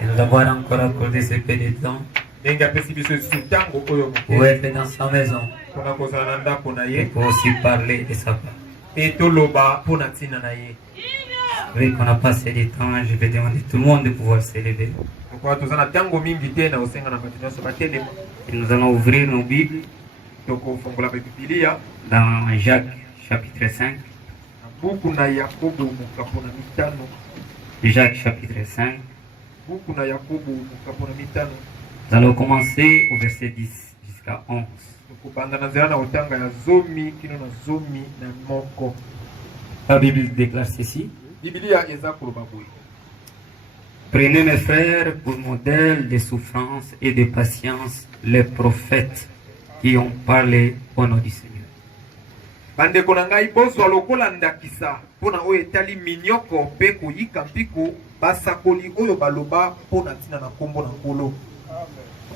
nous avoir encore accordé ce peu de temps pour être dans sa maison et pour aussi parler de sa part. Oui, qu'on a passé du temps, je vais demander à tout le monde de pouvoir s'élever. Et nous allons ouvrir nos Bibles dans Jacques chapitre 5. Jacques chapitre 5. Nous allons commencer au verset 10 jusqu'à 11. La Bible déclare ceci. Prenez mes frères pour modèle de souffrance et de patience les prophètes qui ont parlé au nom du Seigneur.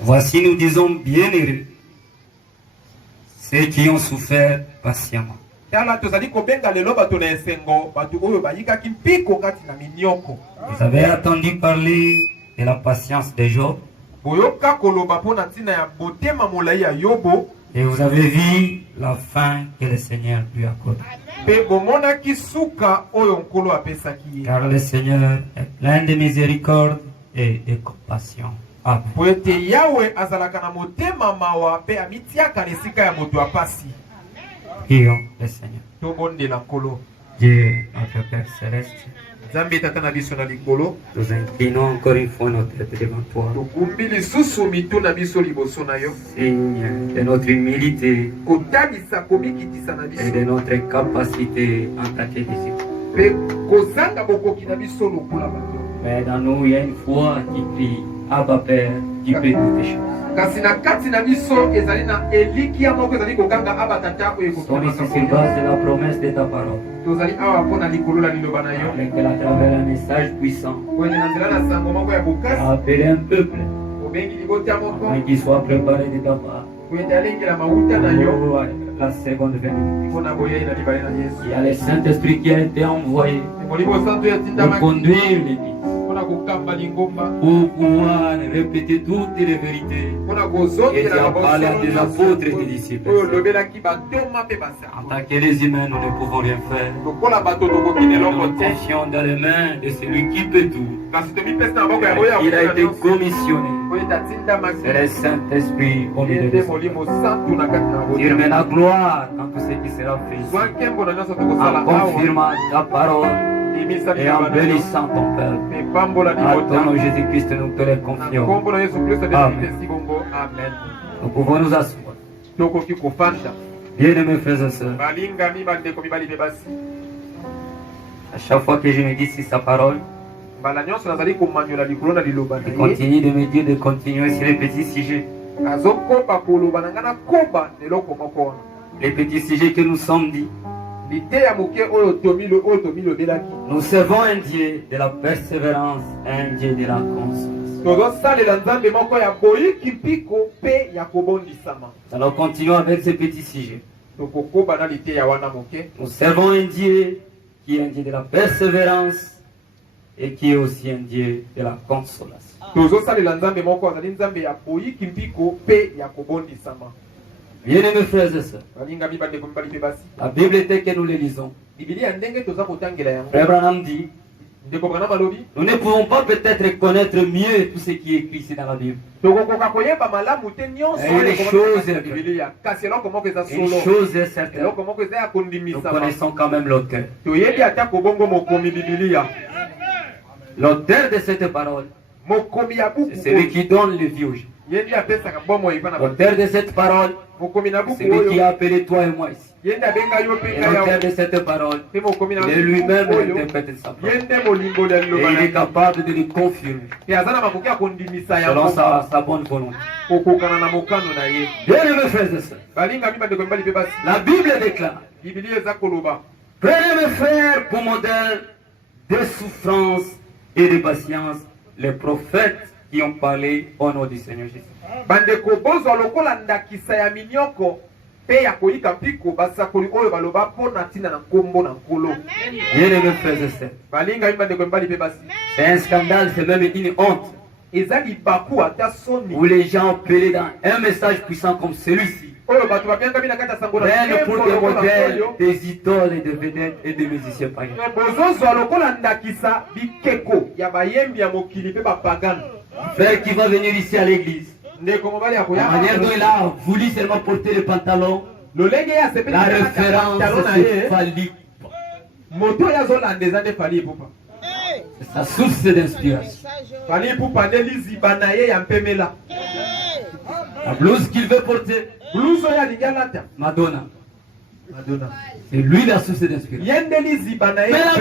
Voici, nous disons bienheureux ceux qui ont souffert patiemment. Vous avez entendu parler de la patience de Job. Et vous avez vu la fin que le Seigneur lui a accordée. Car le Seigneur est plein de miséricorde et de compassion. Amen. Prions le Seigneur. Dieu, notre Père Céleste, nous inclinons encore une fois notre tête devant toi. Signe de notre humilité et de notre capacité en ta discipline. Mais dans nous, il y a une foi qui crie, Abba Père, qui peut toutes les choses. Sommes ici sur base de la promesse de ta parole. Avec à travers un message puissant, appeler un peuple qui soit préparé de ta part. La seconde venue. Il y a le Saint-Esprit qui a été envoyé pour conduire l'Église, pour pouvoir répéter toutes les vérités et tu as parlé à des apôtres et des disciples. En tant que les humains, nous ne pouvons rien faire. Nous confions dans les mains de celui qui peut tout. Il a été commissionné. C'est le Saint-Esprit au milieu de nous. Il remet la gloire dans tout ce qui sera fait ici, en confirmant ta parole et en bénissant ton Père. À ton nom Jésus-Christ, nous te le confions. Amen. Nous pouvons nous asseoir. Bien-aimés frères et sœurs, à chaque fois que je me dis si sa parole, il continue de me dire de continuer sur les petits sujets. Les petits sujets que nous sommes dit. Nous servons un Dieu de la persévérance, un Dieu de la consolation. Alors continuons avec ces petits sujets. Nous servons un Dieu qui est un Dieu de la persévérance et qui est aussi un Dieu de la consolation. Bien-aimés frères et sœurs, la Bible était que nous le lisons. Frère Branham dit, nous ne pouvons pas peut-être connaître mieux tout ce qui est écrit ici dans la Bible. Et une chose est certaine, nous connaissons quand même l'auteur. L'auteur de cette parole, c'est celui qui donne le vie aux gens. L'auteur de cette parole, c'est celui qui a appelé toi et moi ici. Et l'auteur de cette parole, il est lui-même l'interprète de sa parole. Et il est capable de le confirmer selon sa bonne volonté. Bien-aimés frères et sœurs, la Bible déclare, prenez mes frères pour modèle de souffrance et de patience les prophètes qui ont parlé au nom du Seigneur Jésus. Bien-aimés frères et sœurs, c'est un scandale, c'est même une honte où les gens appellent dans un message puissant comme celui-ci prennent pour des modèles, des idoles et des vedettes et des musiciens païens. Frère qui va venir ici à l'église, la manière dont il a voulu seulement porter le pantalon, la référence c'est Fally. C'est sa source d'inspiration. La blouse qu'il veut porter, Madonna. C'est lui la source d'inspiration. Mais la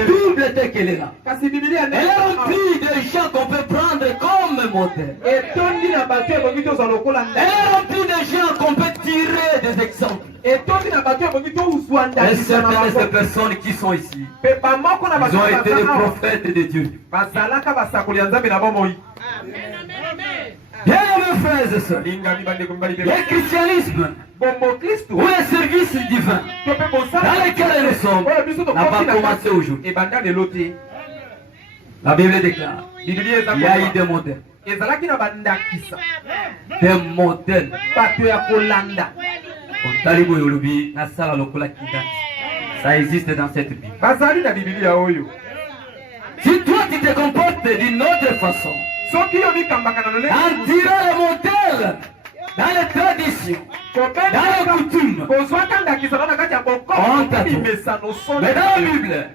Bible telle qu'elle est là, elle est remplie de gens qu'on peut prendre comme modèle. Elle est remplie de gens qu'on peut tirer des exemples. Et certaines de ces personnes qui sont ici, ils ont été des prophètes de Dieu. Bien-aimés frères et sœurs, le christianisme ou le service divin dans lequel nous sommes n'a pas commencé aujourd'hui. La Bible déclare il y a eu des modèles. Des modèles. Ça existe dans cette Bible. Si toi tu te comportes d'une autre façon, on dirait le modèle dans les traditions, dans les coutumes, on t'attend. Mais dans la Bible,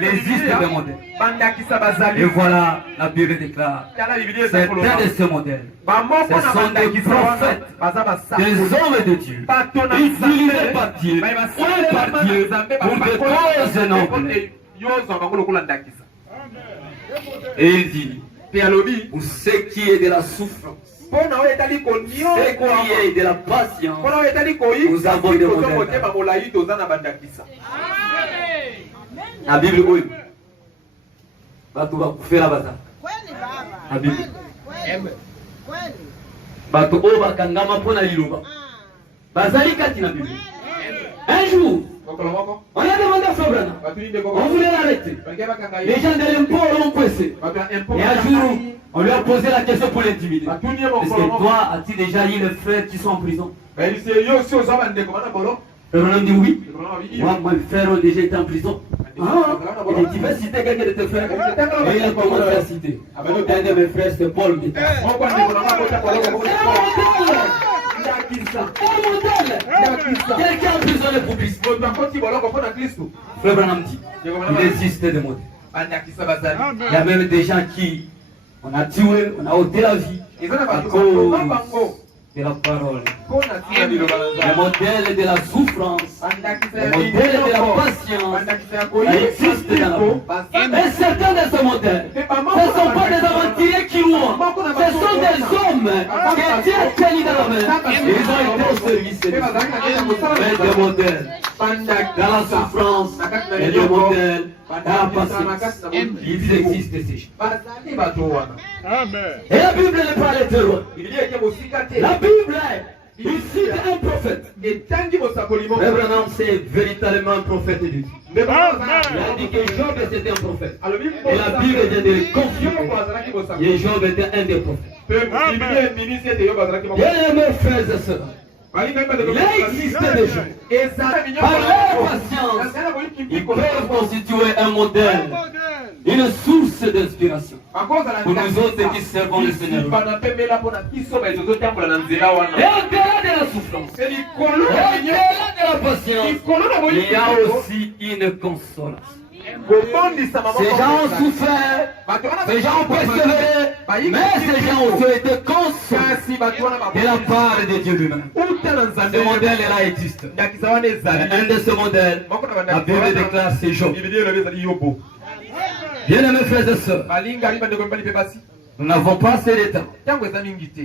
il existe des modèles. Et voilà, la Bible déclare, certains de ces modèles, ce sont des prophètes, des hommes de Dieu, utilisés par Dieu, pour des causes nobles. Et il dit, pour ce qui est de la souffrance, ce qui est de la patience, nous avons des modèles. La Bible, oui. Bato va faire la bataille. La Bible. Bato o bakangama pona liloba. Bazali kati na Bible. Un jour, on a demandé à Fabrana, on voulait l'arrêter. Les gens de l'impôt l'ont pressé. Et un jour, on lui a posé la question pour l'intimider. Est-ce que toi, as-tu déjà eu les frères qui sont en prison? On dit oui. Moi, mes frères ont déjà été en prison. Il dit, tu veux citer quelqu'un de tes frères? Et il a commencé à citer. Un de mes frères, c'est Paul. Quelqu'un emprisonné pour Christ. Frère Branham dit, il existe des modèles. Il y a même des gens qui, on a tué, on a ôté la vie à cause de la parole. Le modèle de la souffrance, le modèle de la patience, existe dans la Bible. Et certains de ces modèles, ce ne sont pas des aventuriers qui louent, ce sont des hommes que Dieu a tenus dans la main. Ils ont été au service de Dieu. Mais des modèles dans la souffrance et des modèles dans la patience. Ils existent ces gens. Et la Bible ne parle de loin. La Bible, il cite un prophète. Abraham, c'est véritablement un prophète de Dieu. Il a dit que Job était un prophète. Et la Bible vient de le confirmer. Et Job était un des prophètes. Bien-aimés frères et sœurs, il existe des gens, par leur patience, ils peuvent constituer un modèle, une source d'inspiration pour nous autres qui servons le Seigneur. Et au-delà de la souffrance, au-delà de la patience, il y a aussi une consolation. Ces gens ont souffert, ces gens ont persévéré, mais ces gens ont été consolés de la part de Dieu lui-même. Ce modèle-là existe. Un de ces modèles, la Bible déclare, c'est Job. Bien-aimés frères et sœurs, nous n'avons pas assez de temps.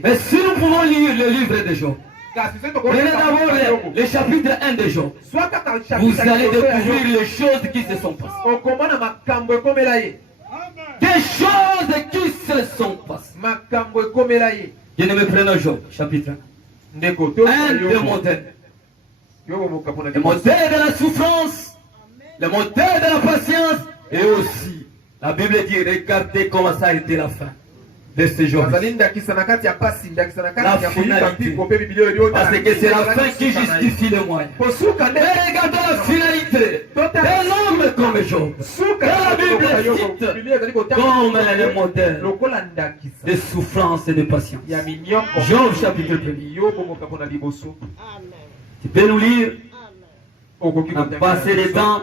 Mais si nous pouvons lire le livre de Job, prenez d'abord le chapitre 1 de Job. Vous allez découvrir les choses qui se sont passées. Des choses qui se sont passées. Bien-aimés, prenons Job, chapitre 1. Un des modèles. le modèle de la souffrance, le modèle de la patience, et aussi, la Bible dit, regardez comment ça a été la fin de ce jour. La finalité. Parce que c'est la fin qui justifie le moyen. Mais regardez la finalité d'un homme comme Job. La Bible cite comme le modèle de souffrance et de patience. Job chapitre 1. Tu peux nous lire? On a passé le temps.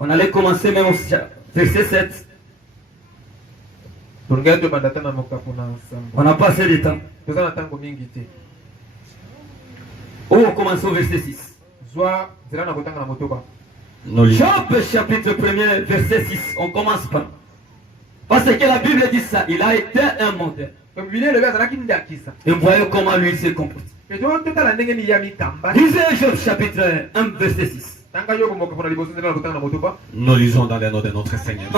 On allait commencer même au verset 7. On a passé le temps. On commence au verset 6. Job chapitre 1, verset 6. On commence pas. Parce que la Bible dit ça. Il a été un modèle. Et voyez comment lui s'est comporté. Lisez Job chapitre 1, verset 6. Nous lisons dans les noms de notre Seigneur.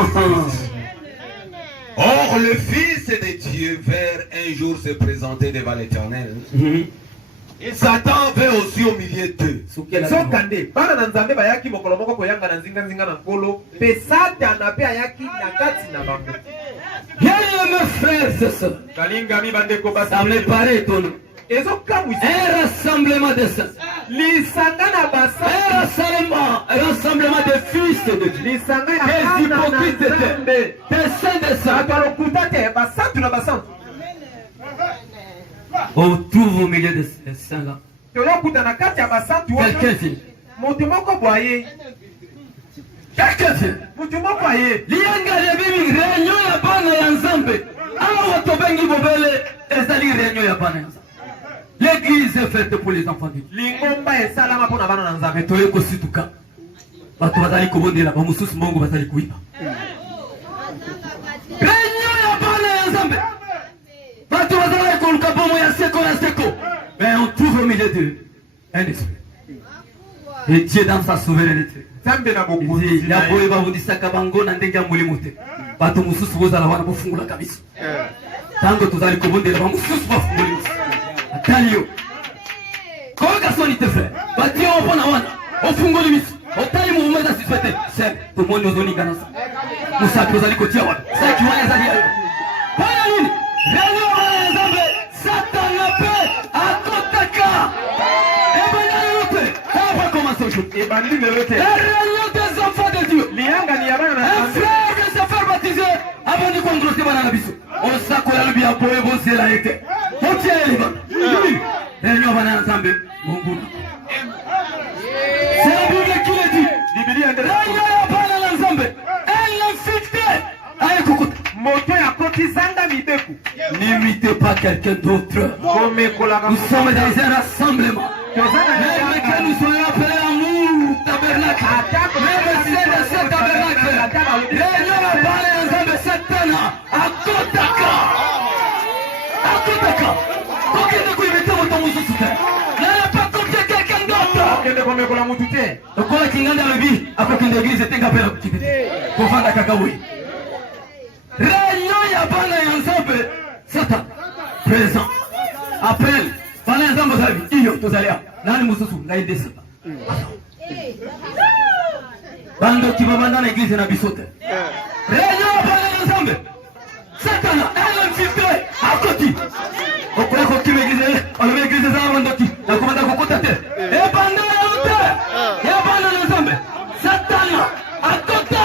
Or, le Fils de Dieu vers un jour se présenter devant l'Éternel. Et Satan vint aussi au milieu d'eux. Bien mes frères et sœurs, ça me paraît étonnant. Un rassemblement de saints. Un rassemblement de fils de Dieu. Des hypocrites de Dieu. Des saints de saints. On trouve au milieu de ces saints-là quelqu'un vient. Quelqu'un vient. Lianga de bibi réunion ya bana ya nzambe. Ama watu bengi bobele ezali réunion ya bana ya nzambe. L'église est faite pour les enfants de Dieu. Mais toi, tu es tout cas. Tu vas aller commander là-bas. Moussous Mongo va aller couiller. Mais on trouve au milieu d'eux un esprit. Et Dieu dans sa souveraineté. Il dit, Yaboé va vous dire ça kabango n'andenge amuli mote. Bato moussous vous allez voir pour fungula kabisa. Tant que tu vas aller commander là-bas, moussous va fungula. Talio. Comment garçon il te fait? Bati on prend la wana. On fungo le mis. On taille mon mouvement d'assisté. C'est tout le monde nous donne ganas. Nous ça nous allons côté wana. Ça qui va les allier. Voilà une. Réunion à Nzambe. Satan n'a pas à Kotaka. Et ben là le on va commencer aujourd'hui. Et ben le la réunion des enfants de Dieu. Lianga ni abana na. Un frère de se faire baptiser avant de contrôler banana biso. On s'accorde le bien pour évoluer la été. On tient les bancs. Réunion banana Nzambe. C'est la Bible qui le dit. Réunion banana Nzambe. Elle l'infiltré. Allez coucou. N'imitez pas quelqu'un d'autre. Nous sommes dans un rassemblement. Même que nous soyons appelés à nous, tabernacle. Même c'est de ce tabernacle. Réunion banana Nzambe Satan à Kotaka. À Kotaka. Combien de coups il mettait votre mousse sous terre? N'allez pas compter quelqu'un d'autre. Donc quand il y a un vie, après qu'une église était capée la petite. Pour faire la cacaouille. Réunion ya bana ya Nzambe Satan présent. Appel. Bana ya Nzambe zabi. Iyo tuzalia. Nani mususu na ide Satan. Bando kibabanda na église na bisote. Réunion ya bana ya Nzambe Satan elle infiltré à côté. Okola ko kibe église, on va église za wandoki. Na komanda kokota te. E banda ya ute. Ya bana ya Nzambe Satan à côté.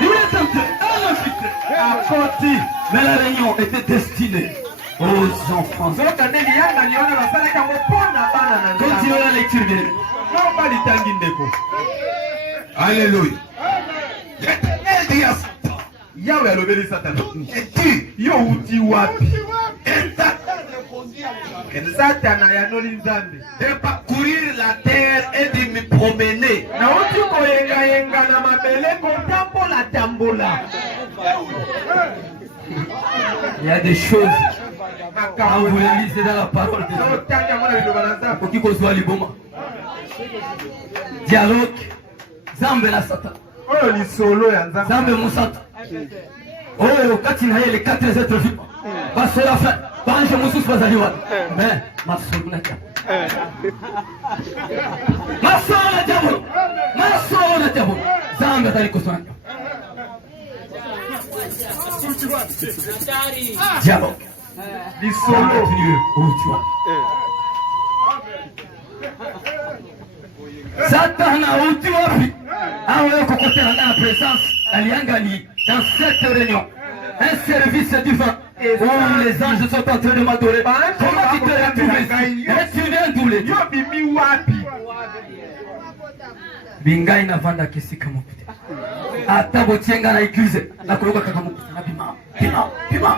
Il est entré. Elle infiltré. Mais la réunion était destinée aux enfants. Continuez la lecture. Alléluia. Yahweh alobeli Satan. Yo uti wapi? Satan ayanoli Nzambe. De parcourir la terre et de me promener. Na uti koyenga yenga na mabele kotambola tambola. Il y a des choses quand vous les lisez dans la parole de Dieu. Pour qui qu'on soit libre. Dialogue. Zambe la Satan. Oh ni solo ya Nzambe. Zambe Moussata. Oh quand il y a les 4 êtres vivants. Parce que la fin. Banjo mususu bazaliwa. Mais masolo na jabu. Masolo na jabu. Masolo na jabu. Zanga taliko sana. Jabu. Bisolo tuniwe uchiwa. Satana uchiwa wapi? Awe kokotela na présence aliangali dans cette réunion. Un service divin où les anges sont en train de m'adorer. Comment tu te retrouves ici? Et tu viens d'où les dieux? Bingai na vanda kisika mukute. Ata botienga na église na kuruka kaka mukute na bima.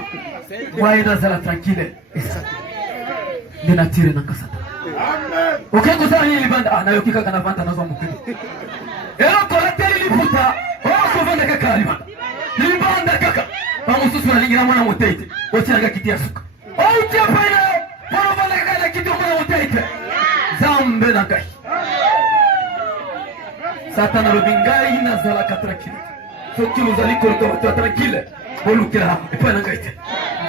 Waida zala tranquille. Nina tire na kasata. Okay kusana ni libanda na yokika kana vanda na zwa mukute. Ero kolateri liputa. Oh vanda kaka libanda. Libanda kaka. Bamususu na lingira mwana mutete. Ochiraga kiti yasuka. Oh utia paile. Poro vanda kaka na kiti mwana mutete. Zambe na kai. Satana lo bingai na zala katrakile. Soki lo zali korto to tranquille. Bolukira e poi na gaite.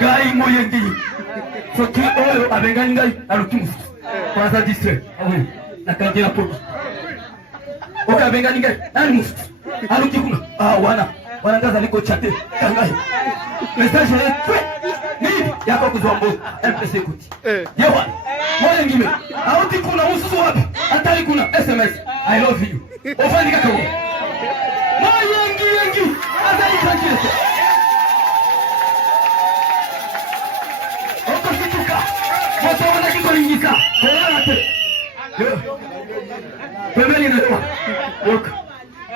Gai moyengi. Soki oyo abengani ngai alukimusu. Pasa distre. Awu na kanjira poki. Oka abengani ngai alimusu. Alukikuna. Wana ngaza liko chate. Kangai. Message est fait. Ni yako kuzombo. MPC kuti. Yewa. Moyengi me. Auti kuna ususu wapi? Atali kuna SMS. I love you. Ofandika kawo. Moyengi. Atali tranquille. Okosituka. Moto wana kiko lingisa. Kola te. Pemeli na kwa. Yoka.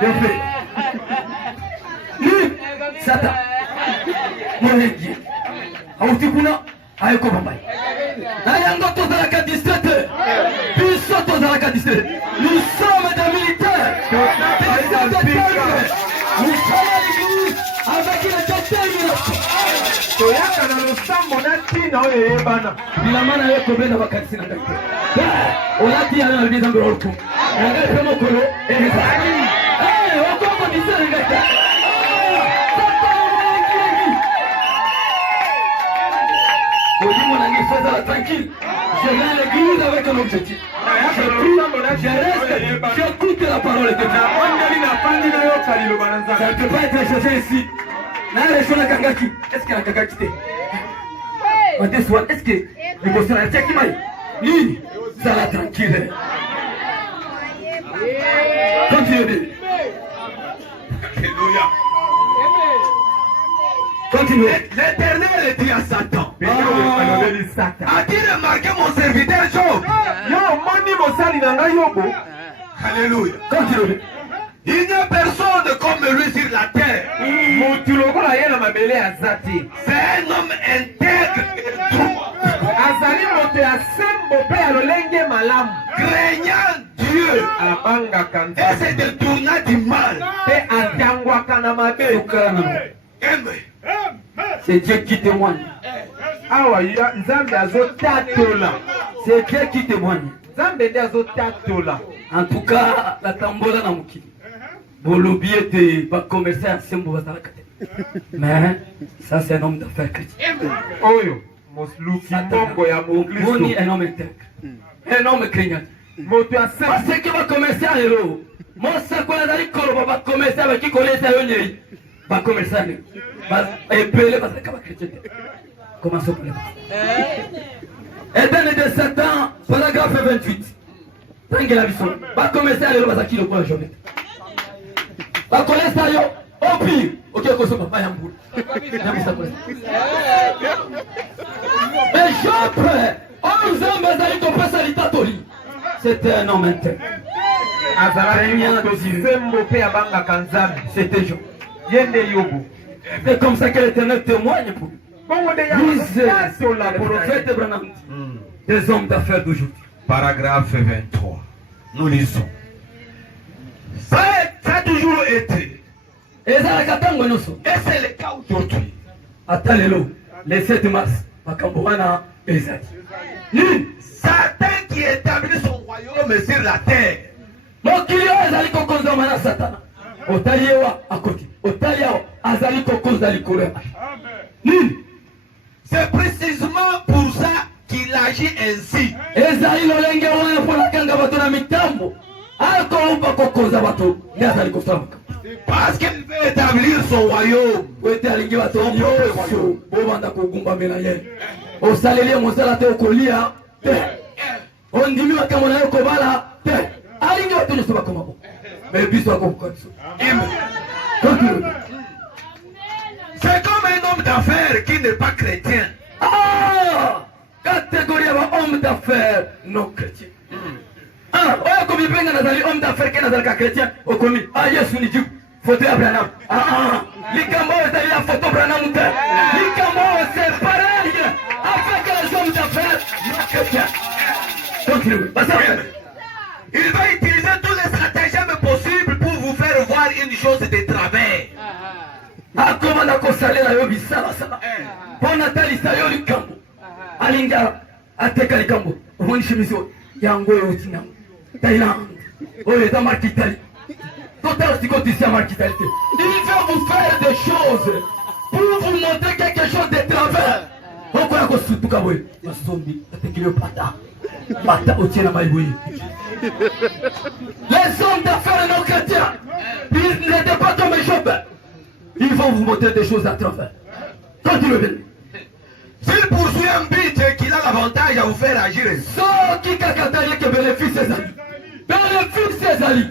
Yofe. Ni sata. Moyengi. Auti kuna ayeko bambai. Nayango tozalaka 17. Biso tozalaka 17. Nous sommes des militaires. Nous sommes à l'église avec la détermination. Toyaka na losambo na tina oyo ebana. Bilamana yo kobenda bakatisi na ngakite. Olati yana na biza ngoro ko. Ngai pe mokolo ezali. Okoko bisere ngaka. Tranquille, je vais à l'église avec un objectif. J'écoute la parole de Dieu. Ça ne peut pas être cherché ici. Est-ce qu'il y a quelqu'un qui est-ce que les personnes ont été qui ça la tranquille. Continuez. Alléluia. Continuez. L'Éternel dit à Satan. As-tu remarqué mon serviteur Job? Alléluia. Continuez. Il n'y a personne comme lui sur la terre. C'est un homme intègre et droit. Craignant Dieu. Et c'est de tourner du mal. C'est Dieu qui témoigne. C'est Dieu qui témoigne. En tout cas, la tambola n'a mouki. Bolobi était pas commerçant à Sembo. Mais ça, c'est un homme d'affaires chrétien. Moni, un homme intègre. Un homme craignant. Parce qu'il va commercer à l'eau. Moi, ça, quand on va commercer avec qui connaît ça, va commercer à l'eau. Et belé parce que va chrétien. Comment ça peut être? Eden de Satan, paragraphe 28. Tranquille la vision. Va commercer à l'eau parce qu'il le prend jamais. Va connaître ça, yo. Au pire. Ok, qu'on se papa Yamboul. Mais Job, 11 ans, mais il a compris ça, l'itatori. C'était un homme intègre. C'était Job. C'est comme ça que l'Éternel témoigne pour lui. Le prophète Branham, des hommes d'affaires d'aujourd'hui. Paragraphe 23. Nous lisons. Ça a toujours été. Et c'est le cas aujourd'hui. Attendez-le, le 7 mars, à Cambouana, Ezaki. Satan qui établit son royaume sur la terre. Donc il y a Azali Kokozamana Satan. Otaliwa à côté. Otaliwa Azali Kokozali Korea. C'est précisément pour agit ainsi. Parce qu'il veut établir son royaume. C'est comme un homme d'affaires qui n'est pas chrétien. Ah! Catégorie d'homme d'affaires non chrétien. Ah, ouais, comme il peut y avoir des hommes d'affaires qui sont chrétiens, au commis. Ah, yes, on dit, photo Abraham. Les Cambos, c'est la photo Abraham. Les Cambos, c'est pareil avec les hommes d'affaires non chrétiens. Continue. Il va utiliser tous les stratagèmes possibles pour vous faire voir une chose de travers. Ah, comment la consale la yobi ça. Bon Nathalie, ça yo le Cambo. Alinga, ateka le Cambo. On chemiso, yango yotina. Thaïlande. Oh, les dans marque Italie. Total si côté c'est marque Italie. Il va vous faire des choses pour vous montrer quelque chose de travers. Pourquoi ko sutu kaboy? Masombi, atekile pata. Pata otiena maïboui. Les hommes d'affaires non chrétiens, ils n'étaient pas comme Job. Ils vont vous montrer des choses à travers. Continuez. S'il poursuit un but qu'il a l'avantage à vous faire agir. Ce qui a que bénéfice ses amis. Bénéfice ses amis.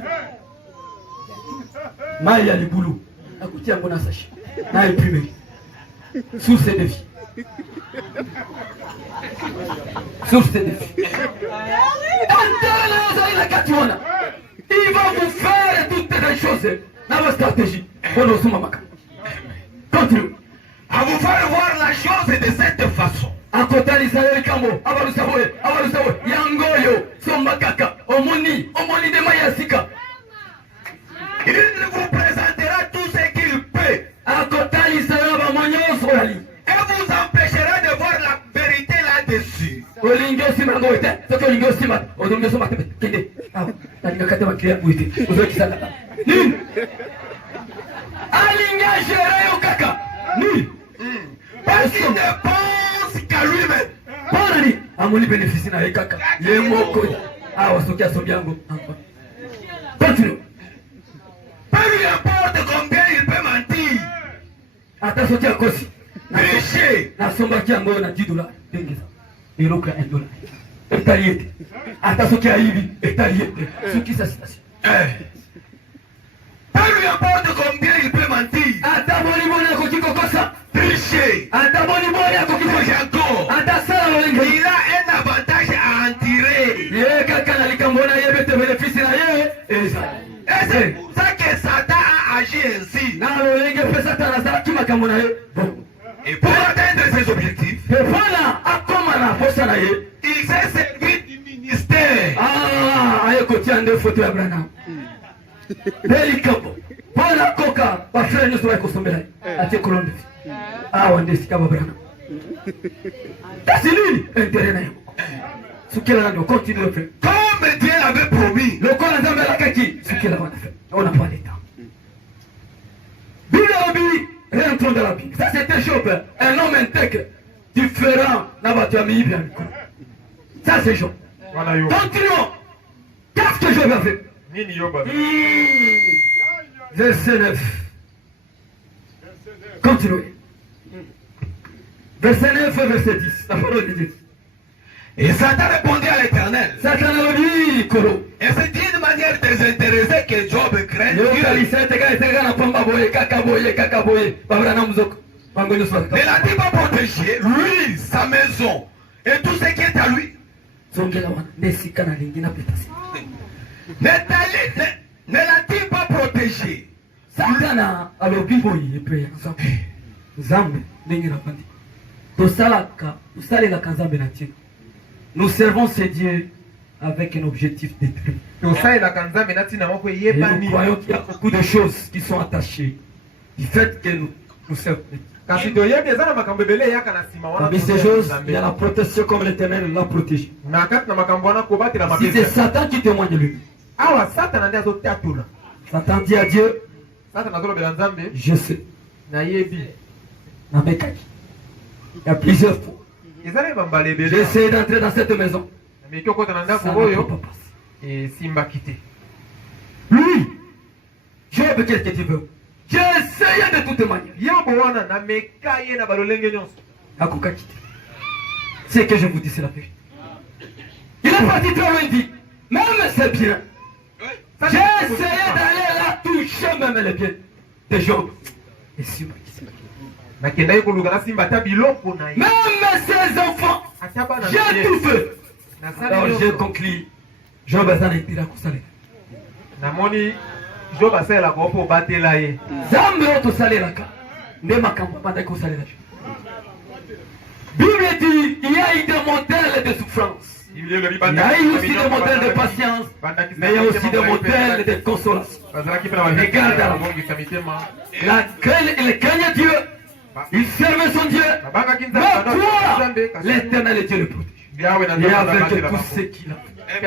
Maïa les boulot. Écoutez un bon sache. N'a imprimé. Sous ses défis. Sous ses défis. Il va vous faire toutes les choses. Dans votre stratégie. Continue. À vous faire voir la chose de cette façon. À côté d'Israël Kambo, Avalusawe, Yangoyo, Sombakaka, Omoni de Mayasika. Il vous présentera tout ce qu'il peut. À côté d'Israël Bamonyo, et vous empêchera de voir la vérité là-dessus. Olingo Simango, c'est que Olingo Siman, Olingo Somat, Kende, Tanakatama Kia, Ouiti, Ouzokisaka. Nul. Alinga Géré Okaka. Nul. Parce qu'il ne pense qu'à lui-même. Bonani, Amoni bénéficie na Ekaka. Les mots codés. Ah, Wasokia Sobiango. Continue. Peu lui importe combien il peut mentir. Attention à Kosi. Péché. La somme qui a $10. Dengeza. Et l'autre $1. Etaliete. Attention à Ibi. Etaliete. Ce qui s'assiste. Peu lui importe combien il peut mentir. Ataboni Mona Kokikokosa. Péché. Ataboni Mona Kokikokosa. Atasala Olingo. Il a un avantage à en tirer. Yé, Kakana Likambona, Yébé, te bénéficie là, Yé. Et c'est pour ça que Satan a agi ainsi. Et pour atteindre ses objectifs, il s'est servi du ministère. Ah, ayo kotia nde photo ya Abraham. Beli kambo. Bona koka, ba frère nyo soba kosomela. Ate kolonde. Ah, wande sika Abraham. Kasi nini? Intérêt na yo. Sukela ndo continue frère. Comme Dieu l'avait promis. Le corps d'Azambe la kaki. Sukela wana frère. On n'a pas d'état. Bilobi, rentrons dans la Bible. Ça c'était Job, un homme intègre, différent. Ça c'est Job. Continuons. Qu'est-ce que Job a fait? Verset 9. Continuez. Verset 9 et verset 10. La parole de Dieu. Et Satan répondit à l'Éternel. Satan a dit, Koro. Et c'est d'une manière désintéressée que Job craint Dieu. Ne l'a-t-il pas protégé, lui, sa maison, et tout ce qui est à lui? Ne l'a-t-il pas protégé? Satana alobiboyi epe Zambe ndenge na pandi. Tosalaka, tosalela kanzambe na tino. Nous servons ce Dieu avec un objectif déterminé. Et nous croyons qu'il y a beaucoup de choses qui sont attachées du fait que nous servons. Parmi ces choses, il y a la protection comme l'Éternel l'a protégé. Si c'est Satan qui témoigne de lui, Satan dit à Dieu, je sais. Il y a plusieurs fois. J'essaie d'entrer dans cette maison. Ça n'a pas passé. Lui, Job, qu'est-ce que tu veux? J'ai essayé de toutes manières. C'est que je vous dis, c'est la vérité. Il est parti très loin, il dit, même c'est bien. J'ai essayé d'aller là toucher même les pieds de Job. Et si même ses enfants, j'ai tout fait. Alors j'ai conclu, Job a été là pour ça. Job a fait la groupe pour battre là. Zambe auto salé là. Ne m'a pas d'accord salé là. Bible dit il y a eu des modèles de souffrance. Il y a eu aussi des modèles de patience, mais il y a aussi des modèles de consolation. Regarde il craignait Dieu, il servait son Dieu, mais toi, l'Éternel est Dieu le protège. Et avec tout ce qu'il a. Ce n'est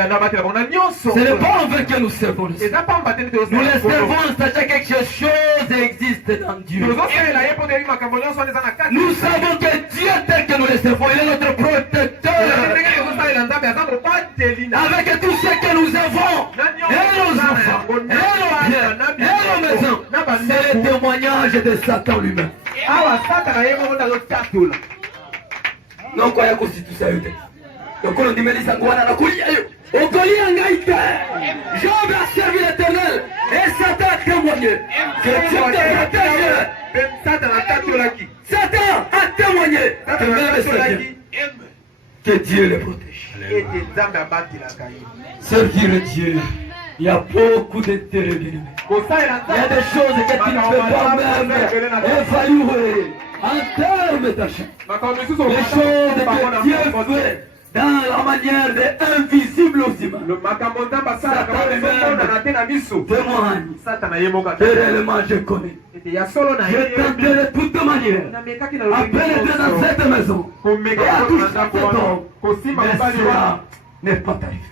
pas en vain que nous servons le Seigneur. Nous les servons, sachant que quelque chose existe dans Dieu. Nous savons que Dieu tel que nous les servons, il est notre protecteur. Avec tout ce que nous avons, et nos enfants, et nos biens, et nos maisons, c'est le témoignage de Satan lui-même. Non, quoi, il y a constitution. Donc on dit Mélissa Ngouana la Kouliayo. Au Kolia Ngaïta. Job a servi l'Éternel. Et Satan a témoigné. Que Dieu te protège. Satan a témoigné. Que même Satan. Que Dieu le protège. Servir Dieu. Il y a beaucoup d'intérêts bien aimés. Il y a des choses que tu ne peux pas même évaluer en termes d'achat. Les choses que Dieu fait dans la manière de invisible aux humains. Satan témoigne que réellement je connais. Je tenterai de toute manière à pénétrer dans cette maison et à toucher cet homme. Mais cela n'est pas arrivé.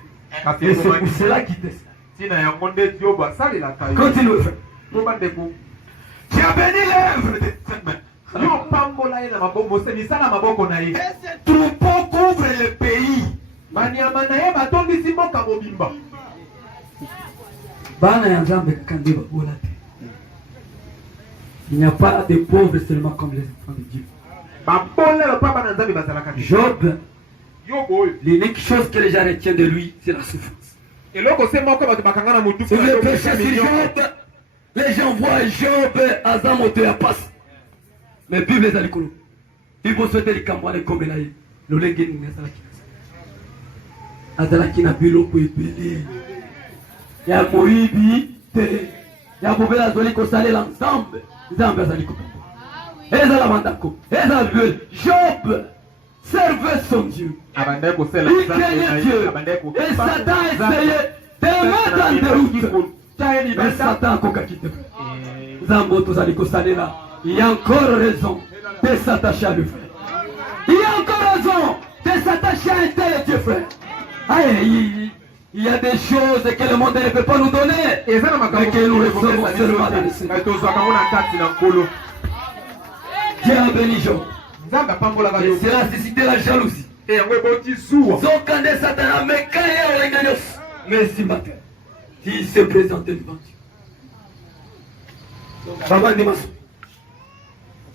Et c'est pour cela qu'il te sert. Continue. Tu as béni l'œuvre de cette main. Troupeau couvre le pays. Il n'y a pas de pauvres seulement comme les enfants de Dieu. Job, l'unique chose que les gens retiennent de lui, c'est la souffrance. Si vous péchez sur Job, les gens voient Job à Zamoto à passe. Mais Bible est à l'école. Il faut souhaiter les campagnes comme là. Le légué n'est pas là. Azalaki na bilo ko ebele. Ya moibi te. Ya bobela zoli ko saler ensemble. Nzambe azali ko. Ezala mandako. Ezala Job servait son Dieu. Il craignait Dieu. Et Satan essayait de mettre en déroute. Mais Satan a quitté. Nzambe tozali ko saler là. Il y a encore raison de s'attacher à lui, frère. Il y a encore raison de s'attacher à un tel Dieu, frère. Aïe, il y a des choses que le monde ne peut pas nous donner, mais que nous recevons seulement dans le Seigneur. Dieu a béni Job. Et cela a suscité la jalousie. Zokande Satan a mécaillé au Léganos. Mais si matin, il se présentait devant Dieu. Baba Ndimaso.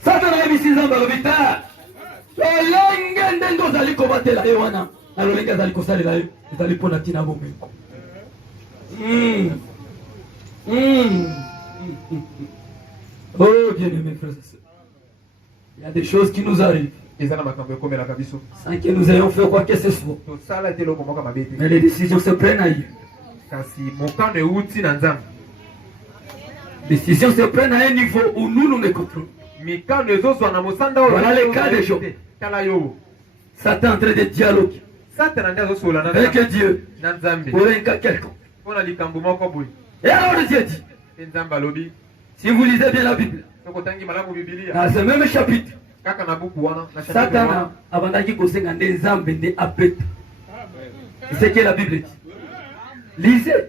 Satan a mis 6 ans dans le vital. L'engende zali kobatela ewana. Alors les gars zali kosalela yo. Zali pona tina bombe. Oh bien aimé frères et sœurs. Il y a des choses qui nous arrivent. Sans que nous ayons fait quoi que ce soit. Mais les décisions se prennent ailleurs. Les décisions se prennent à un niveau où nous ne contrôlons. Voilà le cas de Job. Satan est en train de dialoguer avec Dieu pour un cas quelconque. Et alors Dieu dit, si vous lisez bien la Bible, dans ce même chapitre, Satan a bandaki kosenga nzambe nde apeta. C'est ce que la Bible dit. Lisez.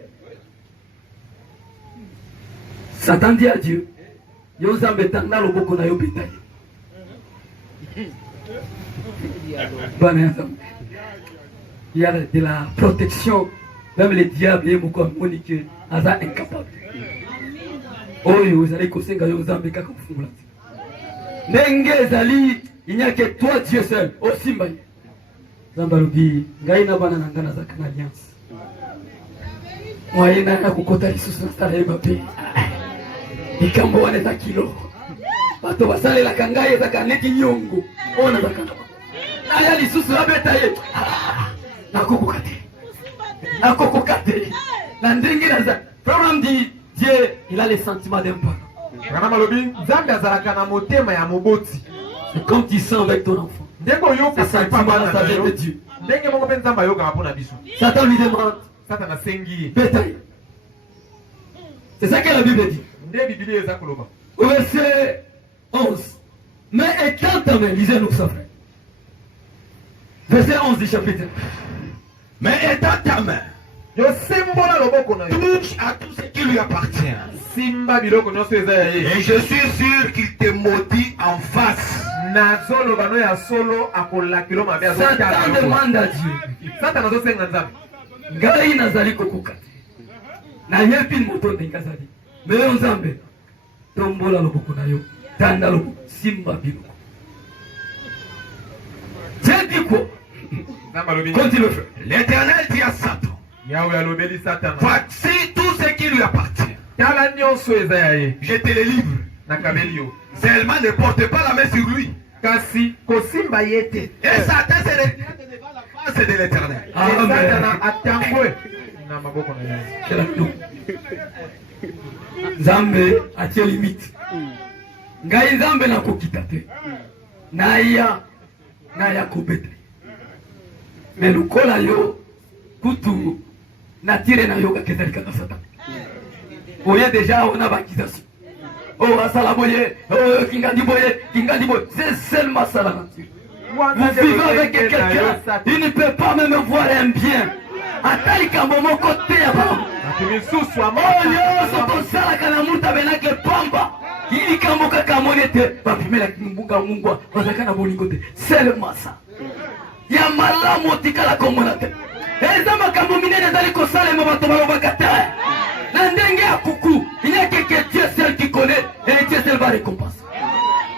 Satan dit à Dieu, yo nzambe tanga loboko na yo beta. Il y a de la protection. Même les diables, ils m'ont communiqué. Aza incapable. Oh, vous allez causer que vous avez qu'à confondre. Nenge Zali, il n'y a que toi, Dieu seul. Oh, Simba. Zambalubi, Gaïna Banana Ganaza Canadiens. Moi, il y a un côté qui se installe Mbappé. Et quand on est à kilo, bato basale la kangaye za kaneti nyongo. On a zakana. Aya li susu la betaye. Na kokokate. Na kokokate. La ndenge na za. Comme dit Dieu, il a les sentiments d'un père. Kana malobi, Nzambe azalaka na motema ya moboti. C'est comme tu sens avec ton enfant. Ndeko yoka c'est pas mal ça vient de Dieu. Ndenge moko pe Nzamba yoka apona biso. Satan lui demande. Satan a sengi. Bétail. C'est ça que la Bible dit. Au verset 11. Mais étends ta main, lisez-nous ça, frère. Verset 11 du chapitre. Mais étends ta main. Touche à tout ce qui lui appartient. Et je suis sûr qu'il te maudit en face. Satan demande à Dieu. Ngai nazali kokuka. Na yepi moto ndengazali. Mais Nzambe tombola loboko na yo. Tanda loboko simba biloko. Dieu dit quoi? Continue. L'Éternel dit à Satan. Voici tout ce qui lui appartient. Je te le livre. Seulement ne porte pas la main sur lui. Et Satan se retire devant la face de l'Éternel. Nzambe atie limite. Ngai Nzambe na kokita te. Naya kobeta. Mais lukola yo kutu natire na yo kakezalika na Satan. Oye déjà on a bakization. Oh asala boye, oh kingandi boye. C'est seulement ça la nature. Vous vivez avec quelqu'un, il ne peut pas même voir un bien. Atali kambomo kote ya bamba. Oh yo soto sala kana muta benake pamba. Il kamboka kamonete. Bapimela kimbunga mungwa. Bazakana bolingote. Seulement ça. Ya malamu tikala komonate. Eza makambo minene zali kosala mabato balobaka te. Na ndenge ya kuku, il n'y a que Dieu seul qui connaît et Dieu seul va récompenser.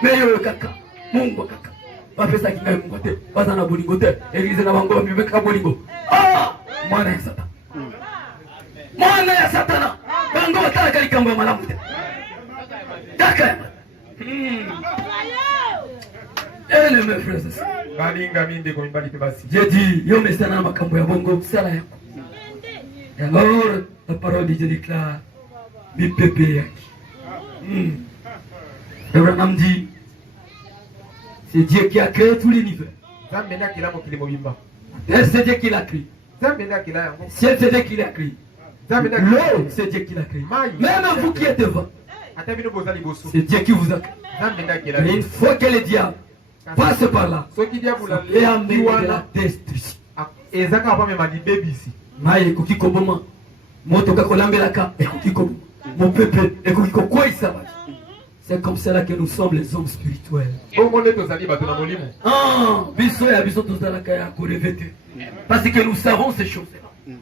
Mais yo kaka, Mungu kaka. Bapesa kinga Mungu te, bazana bolingo te, église na bango bimeka bolingo. Ah! Mwana ya Satan. Mwana ya Satana. Bango batala kalikambo ya malamu te. Kaka. Elle mes frères et sœurs. J'ai dit, yo mesana makambo ya bongo sala yako. Et alors, la parole de Dieu déclare, mi pépé yaki. Abraham dit, c'est Dieu qui a créé tout l'univers. Et c'est Dieu qui l'a créé. C'est Dieu qui l'a créé. L'eau, c'est Dieu qui l'a créé. Même vous qui êtes devant, c'est Dieu qui vous a créé. Mais une fois que le diable passe par là, et amène de la destruction. Maïe kuki koboma moto kako lambelaka et kuki kobo mon peuple et kuki kokoi sabati. C'est comme cela que nous sommes les hommes spirituels. Ah, biso ya biso tozalaka ya korevete. Parce que nous savons ces choses-là.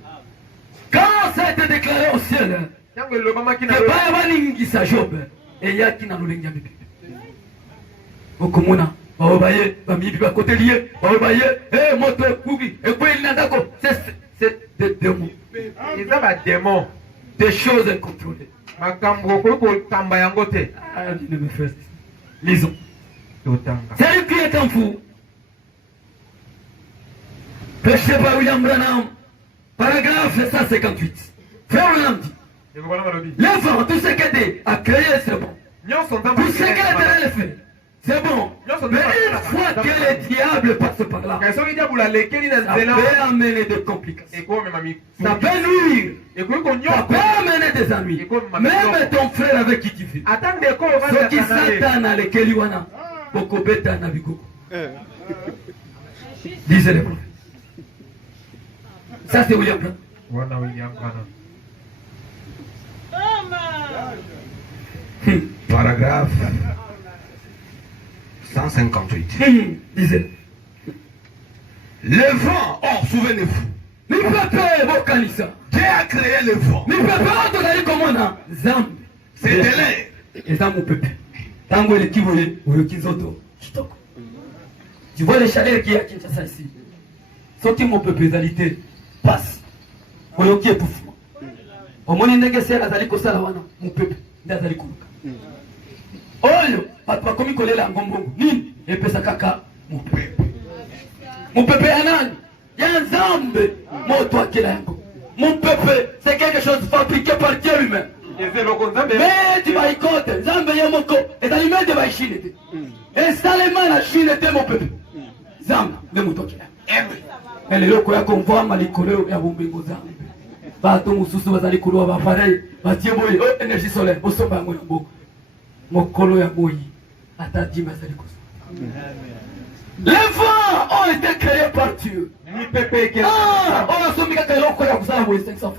Quand ça a été déclaré au ciel, que baya balingisa Job et yaki na lulengi ya bibi. Okomona baobaye bamibi bakote lié baobaye moto kubi et quoi il n'a d'accord. C'est des démons. Des choses incontrôlées. Lisons. Celui qui est en fou, prêché par William Branham, paragraphe 158. Frère Branham dit, l'enfant, tout ce qu'elle a créé, c'est bon. Tout ce qu'elle a fait, c'est bon. Mais une fois que le diable passe par là, ça peut amener des complications. Ça peut nuire. Ça peut amener des amis. Même ton frère avec qui tu vis. Ce qui Satan a lesquels il y a. Boko beta na bigoko. Lisez les prophètes. Ça c'est William Branham. Paragraphe 158. Lisez. Le vent, oh, souvenez-vous. Dieu a créé le vent. C'est de l'air. Tu vois les chaleurs qu'il y a à Kinshasa ici. Sauf que mon peuple égalité passe. Mon qui est pour moi. Au moins, il y a des choses mon peuple. Il y a des choses. Oyo, papa, comme il connaît la ngombo, ni, et puis ça caca, mon peuple. Mon peuple est un il y a un zambe, mon toi qui est mon peuple, c'est quelque chose fabriqué par Dieu lui-même. Mais tu vas y compter, zambe yamoko, et dans l'humain de la Chine. Installément la Chine était mon peuple. Zambe, le mouton qui est. Mais les locaux à convoi, malikolo, et à Bombingo Zambe. Bateau Moussou, vas aller couloir, va pareil, va dire, oh, énergie solaire, au sommet, mon beau. Mokolo ya boyi atadi mazali kosa. Les vents ont été créés par Dieu. Ah, on a soumis à l'eau ya kusala boyi 500.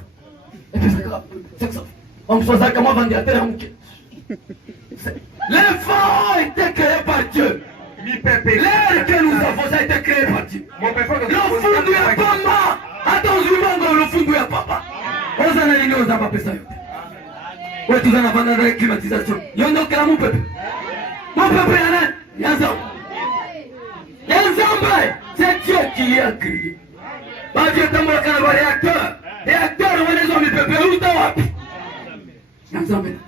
Et puis ça 500. On se sait comment vendre à terre mouké. Les vents ont été créés par Dieu. L'air que nous avons a été créé par Dieu. Le fond ya papa. Attends, le fond ya papa. On s'en a dit aux papa ça. Ouais, tout en avant de la climatisation. Il y a un autre mon peuple. Mon peuple, il y a un homme. Il y a un homme. C'est Dieu qui a créé. Pas Dieu t'envoie un réacteur. Réacteur, on est dans le peuple. Où t'en vas? Il y a un homme.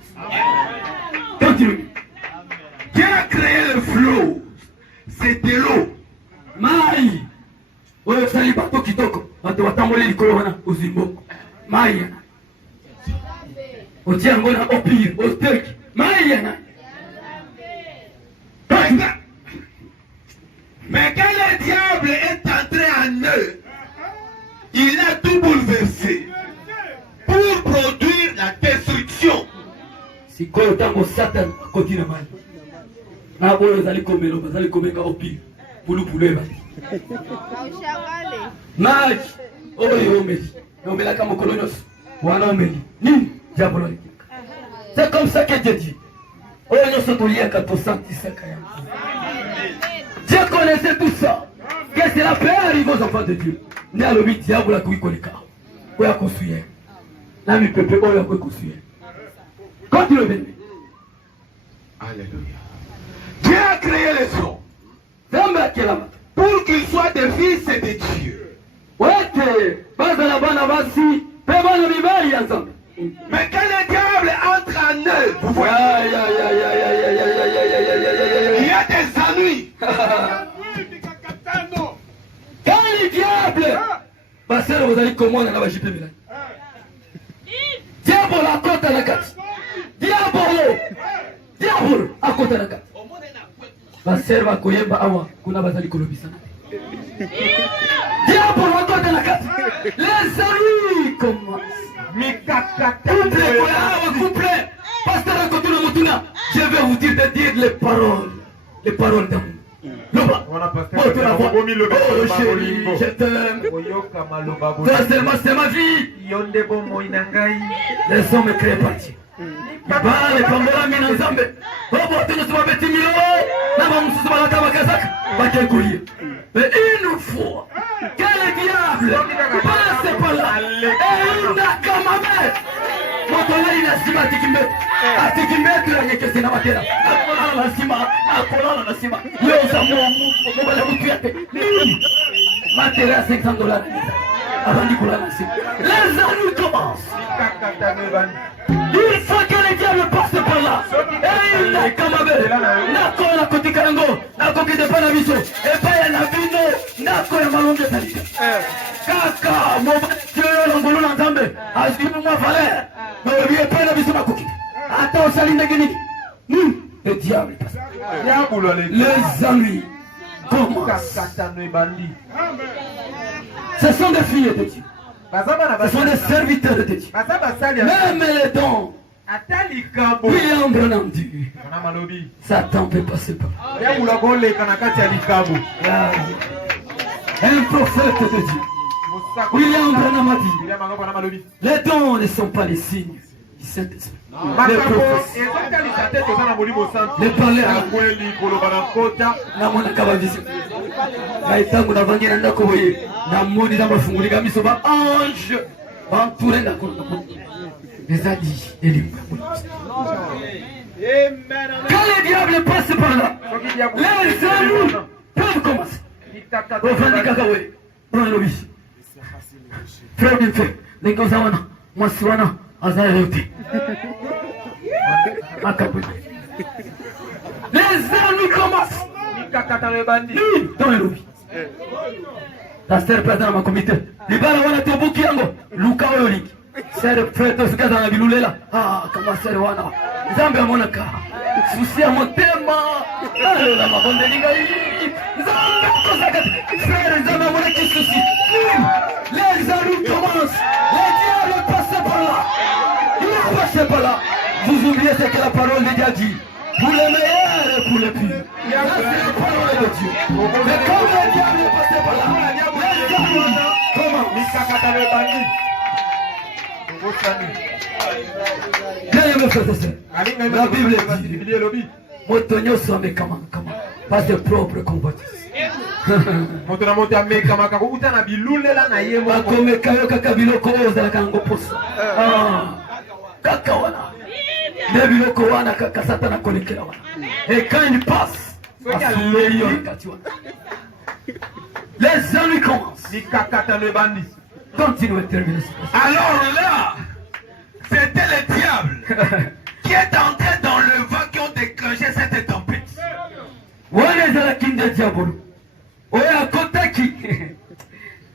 Continue. Qui a créé le flot? C'est de l'eau. Maï. Ouais, ça y est, bateau qui toque. Bateau, t'envoyer les colons aux Zimbabwe. Maï. Au Tiangona, au pire, au steak. Maïana. Mais quand le diable est entré en eux, il a tout bouleversé pour produire la destruction. Si quoi autant Satan continue à mal. Na bolo zali komelo, zali komenga au pire. Pour poulet. Maj, oyo omeli. Omela kama kolonos. Wana omeli. Nini? C'est comme ça que Dieu dit. Oh, nous sommes liés à 4%. Dieu connaissait tout ça. Que cela peut arriver aux enfants de Dieu. Né à l'obit, diable la couille colika. Où a construit. Là, mi peuple, où a construit. Quand tu le bénis. Alléluia. Dieu a créé les hommes pour qu'ils soient des fils de Dieu. Ouais, base à la bonne avance. Mais quand le diable entre en eux, vous voyez, il y a des ennuis. Quand le diable, vous allez commander dans la JP Milan. Diable à côté de la carte. Diable à côté de la carte. Baserva koyemba awa kuna bazali kolobisana. Diable à côté de la carte. Les ennuis commencent. Couple, pasteur à côté de Motuna, je vais vous dire de dire les paroles d'amour. Oh chérie, je t'aime. Seulement c'est ma vie. Les hommes créés par Dieu. Bale pambola mina nzambe. Bobo tunusuma beti milo. Nama mususu la kama kazaka. Bake courir. Mais une fois que le diable passe par là, et il n'a qu'à ma mère. Motola inasima atikimbe. Atikimbe tulanyekese na matera. Akola na sima, akola na sima. Leo zamu mobala mutu yake. Matera $500. Avant de couler la sima. Les années commencent. Il faut que le diable passe par là. Et il n'a qu'à ma mère. Nako na koti karango. Nako kite pa na biso. Et pa ya na vino. Nako ya malonge talika. Kaka, moba tiyo longolo na nzambe. Asimu mwa valeur. N'oubliez pas la vision de la coquille. Attends, Saline de Guinée. Nous, le diable. Les ennuis commencent. Ce sont des filles de Dieu. Ce sont des serviteurs de Dieu. Même les dons. William Branham dit. Satan peut passer par. Un prophète de Dieu. William Branham a dit. Les dons ne sont pas les signes du Saint-Esprit. Les prophéties. Les parler à la Kaitangu na vangi na ndako boye. Na moni za mafungulika miso ba ange. Ba entouré na ko. Les a dit Elim. Quand le diable passe par là, les ennemis peuvent commencer. Ofandi kakawe. Prends le bis. Frère bien fait. Lengo zawana. Mwasiwana azaya yote. Les ennemis commencent. Dans le lobby. La sœur présente dans ma comité. Les balles wana tobuki yango. Luka oyoli. Sœur frère to sikaza na bilulela. Ah, kama sœur wana. Zambe amona ka. Susi ya motema. La mabonde liga hii. Zambe kozaka. Frère zambe amona ki susi. Les ennemis commencent. Les diables passent par là. Ils passent par là. Vous oubliez ce que la parole de Dieu a dit. Pour les meilleurs et pour les pires. Ça c'est la parole de Dieu. Mais comme le diable est passé par là, comment? Bien aimé frère et sœur, la Bible dit Motonyo somme comment pas de propre convoitise. Bakomeka yo kaka biloko ozala kango posa. Kaka wana. Biloko wana kaka satana kolekela wana. Et quand il passe, les ennemis commencent. Continuez de terminer. Alors là, c'était le diable qui est entré dans le vent qui ont déclenché cette tempête. Wana zala kinde diabolo. Oya kotaki.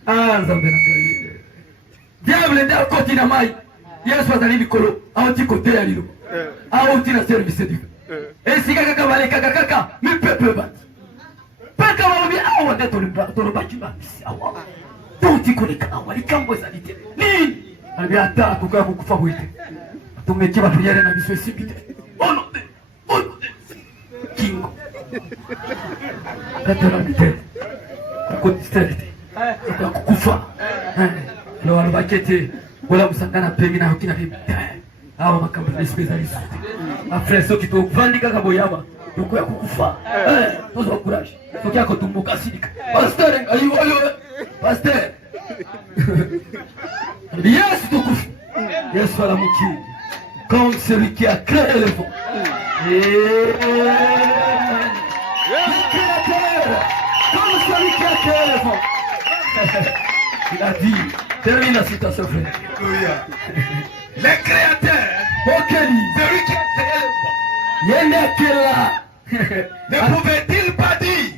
Ah, zambena ngai. Diable nda koti na mai. Yesu azali likolo, aoti kote ya lilo. Aoti na service du. Et si kaka vale kaka, mi pepe bat. Paka wabi awa de tolo baki ba. Awa. Toti koleka awa likambo ezalite. Ni. Albi ata kuka kufa boite. Tumeki ba priere na biso esibite. Ono de. Kingo. Katara bite. Kotisterite. Kufa. Lo albakete. Wala musangana pemi na okina pemi. Awa makambo na spécialiste. Après ceux qui te vendent kaka boyama, donc ya kukufa. Tozo courage. Soki akotumbuka sidika. Pasteur ayo pasteur. Yes tukufu. Yes wala muki. Comme celui qui a créé le vent. Comme celui qui a créé le vent. Il a dit, termine la citation frère. Le créateur, celui qui a créé le vent, ne pouvait-il pas dire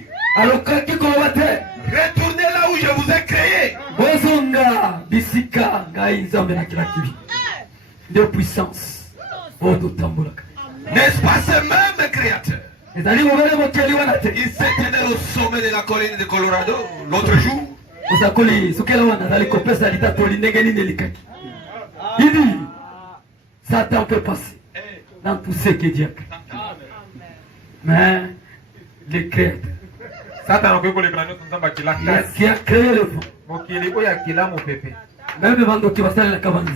retournez là où je vous ai créé? De puissance. N'est-ce pas ce même créateur? Il s'est tenu au sommet de la colline de Colorado l'autre jour. Il dit, Satan peut passer dans tout ce que Dieu a. Mais le créateur, qui a créé le vent, même avant que vous la cabane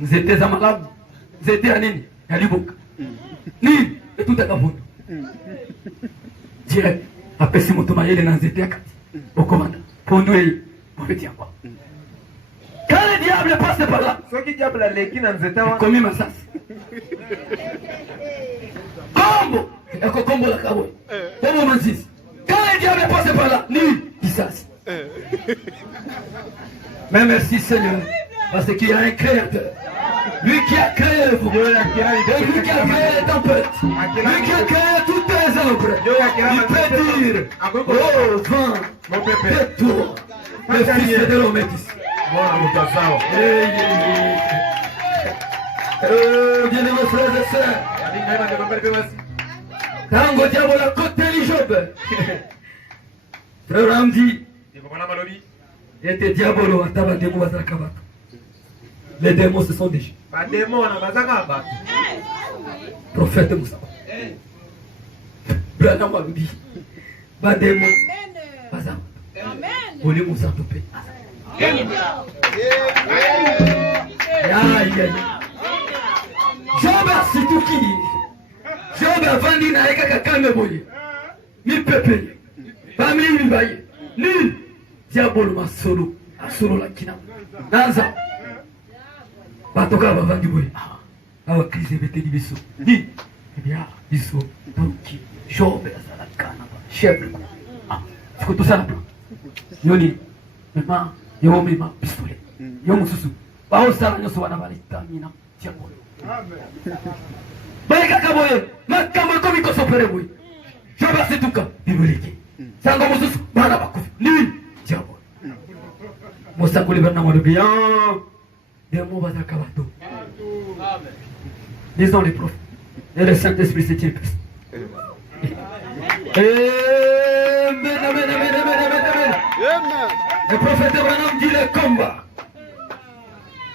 nous étions à Malab, nous étions à Nini, à Libouk, Nini, et tout à Kaboun. Direct, après ce moto maillé, nous étions à Kati, au commandant, pour nous, on le tient quoi. Quand le diable passe par là, commis ma sas. Combo, et combo la cabo. Combo Mansis. Quand le diable passe par là, lui, il sas. Mais merci Seigneur, parce qu'il y a un créateur. Lui qui a créé le vent, lui qui a créé les tempêtes, lui qui a créé toutes les arbres. Il peut dire, oh vent, tais-toi, le fils de l'homme est ici. Bien-aimés frères et sœurs, tango diable la côté de Job. Frère Ramdi, était diabolo à table démon à Zakaba. Les démons se sont déchus. Prophète Moussa. Branham a dit, ba démon, bazam. Oli Moussa topé. Job a situki. Job a vendu na eka kakame boye. Mi pepe. famille baye ni diabolo masolo asolo la kina nanza batoka bavandi boye awa crise bete di biso ni bien biso donc jobe la kana chef ko to sana yoni mama yo mima pistolet yo mususu bao sana nyoso wana balita mina diabolo baye kaka boye makamba ko biko sopere boye joba situka biboliki sango mususu bana bakufi ni diabolo mosa ko liberna mo de bien des mots va s'acabato. Disons les profs. Et le Saint-Esprit c'est une personne. Le prophète Abraham dit le combat.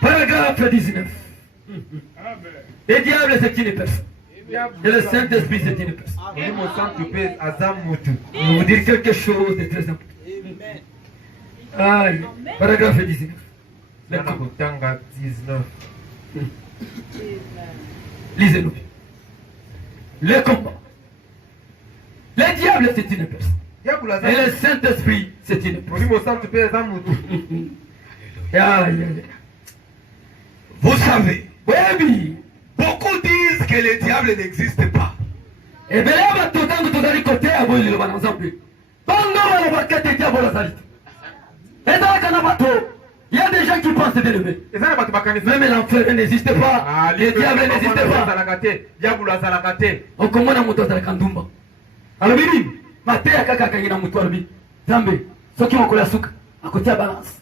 Paragraphe 19. Le diable c'est une personne. Et le Saint-Esprit c'est une personne. Je vais vous dire quelque chose de très important. Aïe. Paragraphe 19. Lisez-nous. Le combat. Le diable c'est une personne. Et le Saint-Esprit c'est une personne. Vous savez, oui. Beaucoup disent que le diable n'existe pas. Et bien là, tout le temps, tout le côté à vous, il va nous en plus. Pendant le baquet de diable, la salite. Et dans le canabato, il y a des gens qui pensent bien lever. Même l'enfer n'existe pas. Le diable n'existe pas. On commande à moto à la kandumba. Alors, bim, ma terre à caca, il y a un mouton. Zambe, ceux qui ont collé la souka, à côté à balance.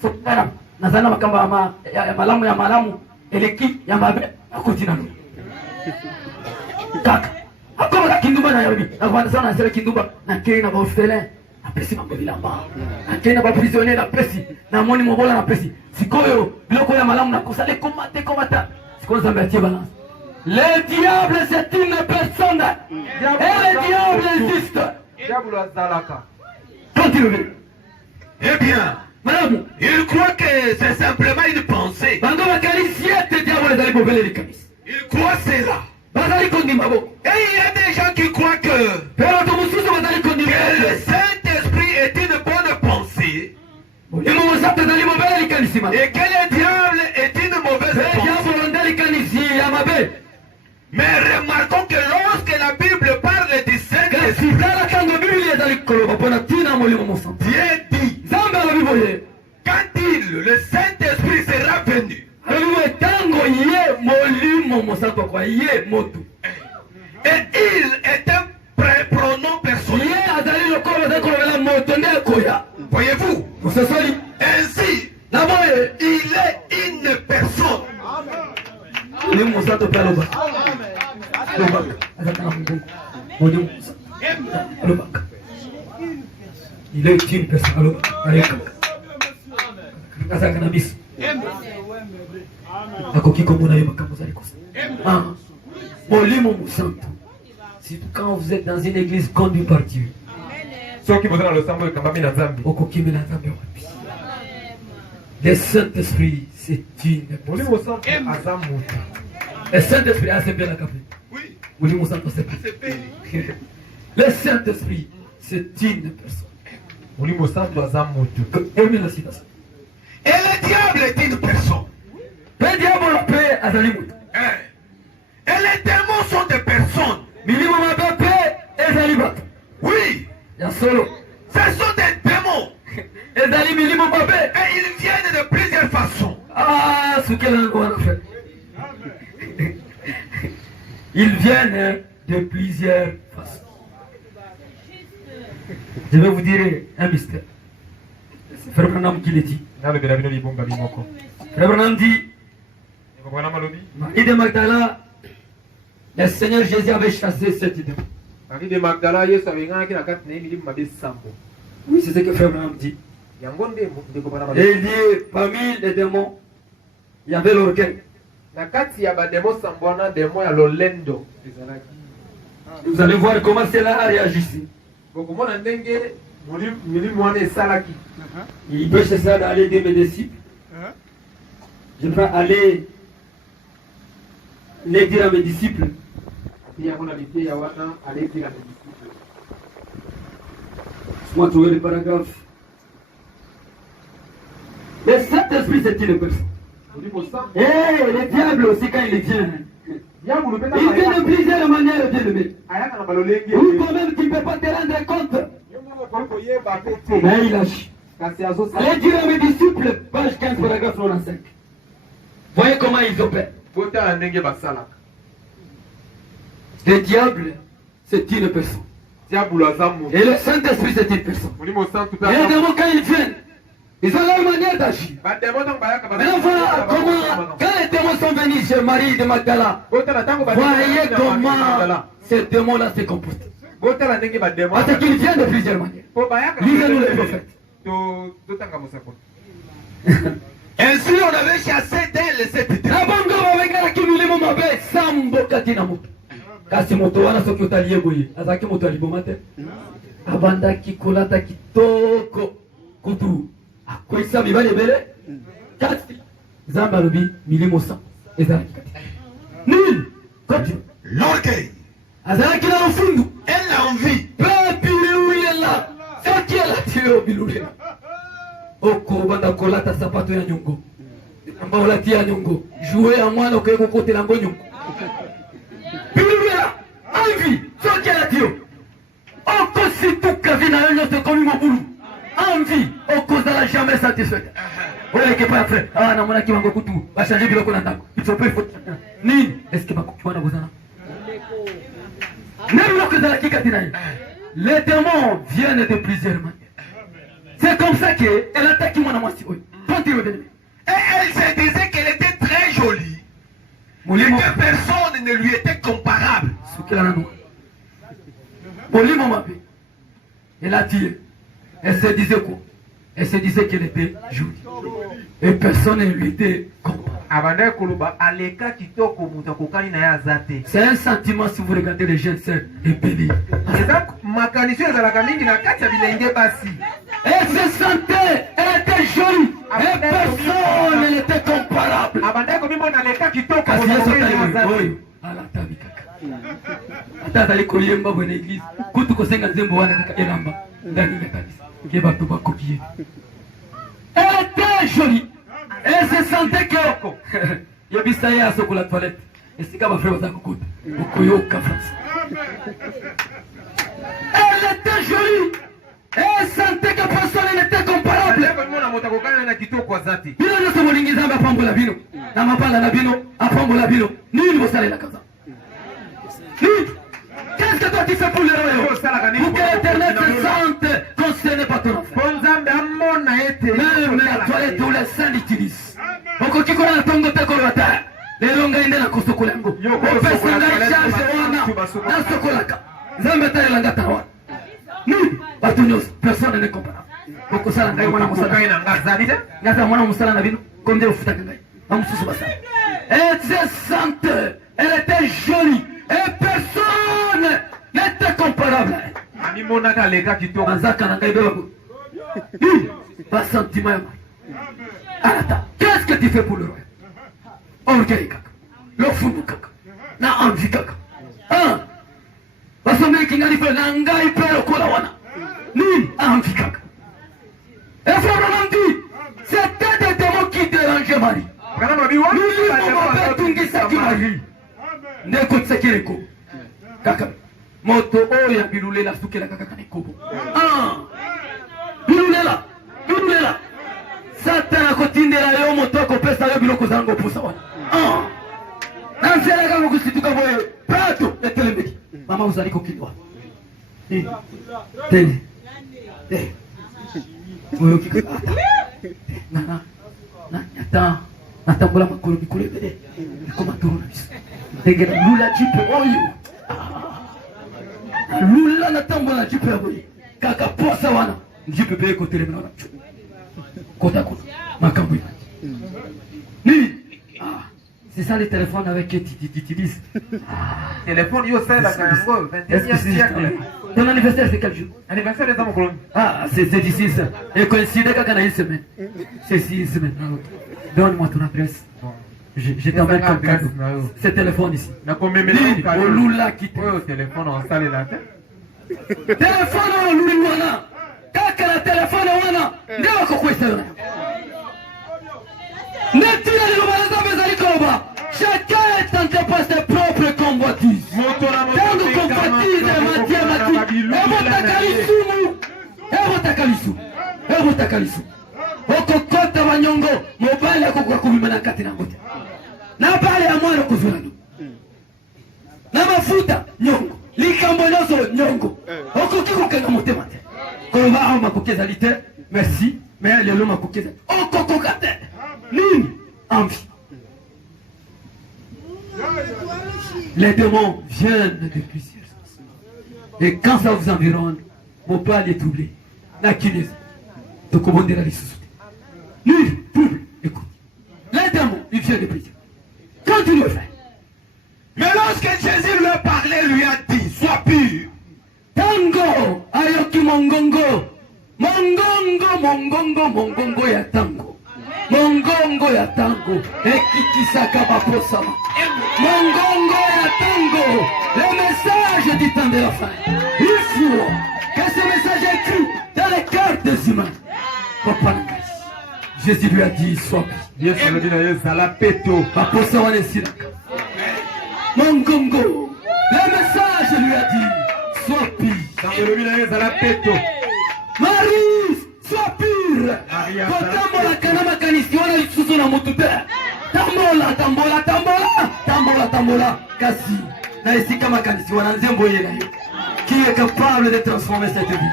Sokaram, Nazana Makamba, Malamu, Yamalamu, et l'équipe, Yamabe, à côté d'un autre. Kaka, à quoi la Kindouba n'a yabi, à quoi ça n'a pas Kindouba, n'a qu'un avoir félin, n'a pas ma belle là-bas, n'a qu'un avoir prisonnier, n'a pas si, n'a moni mon bola, n'a pas si. Si Koyo, le Koya Malamu, n'a pas ça, les combattants, c'est qu'on s'en met balance. Le diable, c'est une personne, et le diable existe. Continuez. Eh bien, Madame, il croit que c'est simplement une pensée. Il croit cela. Et il y a des gens qui croient que le Saint-Esprit est une bonne pensée et que le diable est une mauvaise pensée. Mais remarquons que lorsque la Bible parle du Saint-Esprit, Dieu dit, quand le Saint-Esprit sera venu, et il est un pronom personnel. Voyez-vous? Ainsi, il est une personne. Il est une personne. Quand vous êtes dans une église conduite par Dieu, le Saint-Esprit, c'est une personne. Le Saint-Esprit, c'est bien la capée. Oui. Le Saint-Esprit, c'est une personne. Et le diable est une personne. Le diable peut être. Et les démons sont des personnes. Oui. Ce sont des démons. Et ils viennent de plusieurs façons. Ah, ce qu'elle a fait. Ils viennent de plusieurs façons. Je vais vous dire un mystère. C'est Frère Branham qui le dit. Frère Branham dit, Marie de Magdala, le Seigneur Jésus avait chassé cette idée. Oui, c'est ce que Frère Branham dit. Et il dit, parmi les démons, il y avait l'orgueil. Vous allez voir comment cela a réagi ici. Il peut chercher ça d'aller aider mes disciples. Je vais aller les dire à mes disciples. Laisse-moi trouver les paragraphes. Le Saint-Esprit, c'est une personne. Et le diable aussi, quand il vient, il vient de plusieurs manières, bien aimé. Ou toi-même, tu ne peux pas te rendre compte. Mais il lâche. Allez dire à mes disciples, page 15, paragraphe 95. Voyez comment ils opèrent. Le diable, c'est une personne. Et le Saint-Esprit, c'est une personne. Et les démons, quand ils viennent, ils ont leur manière d'agir. Maintenant, voilà comment, quand les démons sont venus chez Marie de Magdala, voyez comment ces démons-là se comportent. Parce qu'ils viennent de plusieurs manières. Lisez-nous les prophètes. Ainsi, on avait chassé d'elle cette démon. Kasi moto wana soki otaliye boye azaki moto aliboma te abandaki kolata kitoko kutu akoisa mibali ebele kati nzambe alobi milimo 100 ezalaki kati nini koti L'orgueil azalaki na lofundu et l'envie mpe bilulela soki elati yo bilulela okobanda kolata sapato ya nyongo elamba olati ya nyongo joue ya mwana okoki kokotela yango nyongo envie, ce qu'il a dit. On cause tout Kavina, c'est comme mon boulot. Envie, on cause la jamais satisfaite. On est que pas frère. Ah, non, mon aki mango kutu. Va changer bilo qu'on entend. Il faut pas il faut. Ni, est-ce que ma kutu wana bozana? Même le que dans la kikatina. Les démons viennent de plusieurs manières. C'est comme ça qu'elle attaque mon amour si oui. Continue. Et elle se disait qu'elle était très jolie. Et que personne ne lui était comparable. Elle a dit, elle se disait quoi? Elle se disait qu'elle était jolie. Et personne ne lui était comparable. C'est un sentiment si vous regardez les jeunes sœurs ébélis. Elle se sentait, elle était jolie. Et personne n'était comparable. Ata azali koyemba bwana église kutu kosenga nzembo wana kaka elamba ndani ya kanisa ke bato bakopie. Elle était jolie. Elle se sentait que yebisa ye asokola toilette esika bafrère baza kokuta okoyoka France. Elle était jolie. Elle sentait que personne n'était comparable. Bino nyonso bolingi Nzambe apambola bino na mabala na bino apambola bino nini bosalela kaza. Qu'est-ce que toi tu fais pour le royaume? Pour que l'Éternel se sente concerné par ton enfant. Même la toilette où les saints l'utilisent. Okoki kola na tongo te kolota. Lelo ngai nde na kosokola yango. Opesa ngai charge wana na sokolaka. Nzambe ataelanga tawa. Nini? Bato nyonso personne ne comparable. Okosala ngai mwana mosala. Ngata mwana mosala na bino konde ofutaka ngai. Bamususu basala. Elle se sentait, elle était jolie. Et personne n'était comparable. Pas sentiment. Qu'est-ce que tu fais pour le roi? Orgueil kaka. Le fou kaka. Na envie kaka. Ah. Parce que qui n'a pas n'angai pero kola wana. Ni envie kaka. Et Abraham dit, c'était des démons qui dérangeaient Marie. Marie. N'écoute ce qu'il est. Kaka. Moto oya bilulela sukela kaka kanikobo. Ah. Bilulela. Bilulela. Satana kotindela yo moto ko pesa yo biloko zango posa wana. Ah. Nansela kama kusituka boye. Prato etelembeki. Mama uzali kokindwa. Tene. Moyo kikata. Na natambola makolo bikolo ebele ekoma toro na biso ndenge lula jipe oyo lula natambola jipe ya boye kaka posa wana jipe mpe ekotelemela wana kota kota makambo nini. C'est ça les téléphones avec qui tu utilises. Téléphone, yo c'est la Kango, 21e siècle. Ton anniversaire c'est quel jour? Anniversaire des hommes colons. Ah, c'est d'ici ça. Et coïncide quand on a une semaine. C'est 6 semaines. Donne-moi ton adresse. Je t'emmène comme cadeau. Ce téléphone ici. Au Lula qui te. Oui, au téléphone, on salle la tête. Téléphone au Lula. nde bakokwesa yona netina lelo balaza bezali koloba chacun est tenté par ses propres convoitises tango convoitise matia mati ebotaka lisumu okokota banyongo mobali akokoka kubima na kati nango te na bale ya mwana okuzulano na mafuta nyongo likambo nyonso nyongo okoki kokenga motema te koloba aho makoki ezali te merci mais lelo makoki ezali okokoka te nini envie. Les démons viennent de plusieurs sens. Et quand ça vous environne, mon père est troublé. La kinèse. Donc on va dire à l'issouté. Lui, trouble, écoute. Les démons, ils viennent de plusieurs. Continue à faire. Mais lorsque Jésus lui parlait, lui a dit, sois pur. Tango, ayoki mongongo. Mongongo ya tango. Mongongo ya tango, ekikisaka baposama. Mongongo ya tango, le message du temps de la fin. Il faut que ce message est écrit dans les cœurs des humains. Papa Nangas, Jésus lui a dit, sois bien. Baposama nesilaka. Mongongo, le message lui a dit, sois pire. Marie, sois pire. Kotambola kanama kanisi wana lisusu na mutu te. Tambola kasi na esika makanisi wana nzembo yena yo. Qui est capable de transformer cette vie?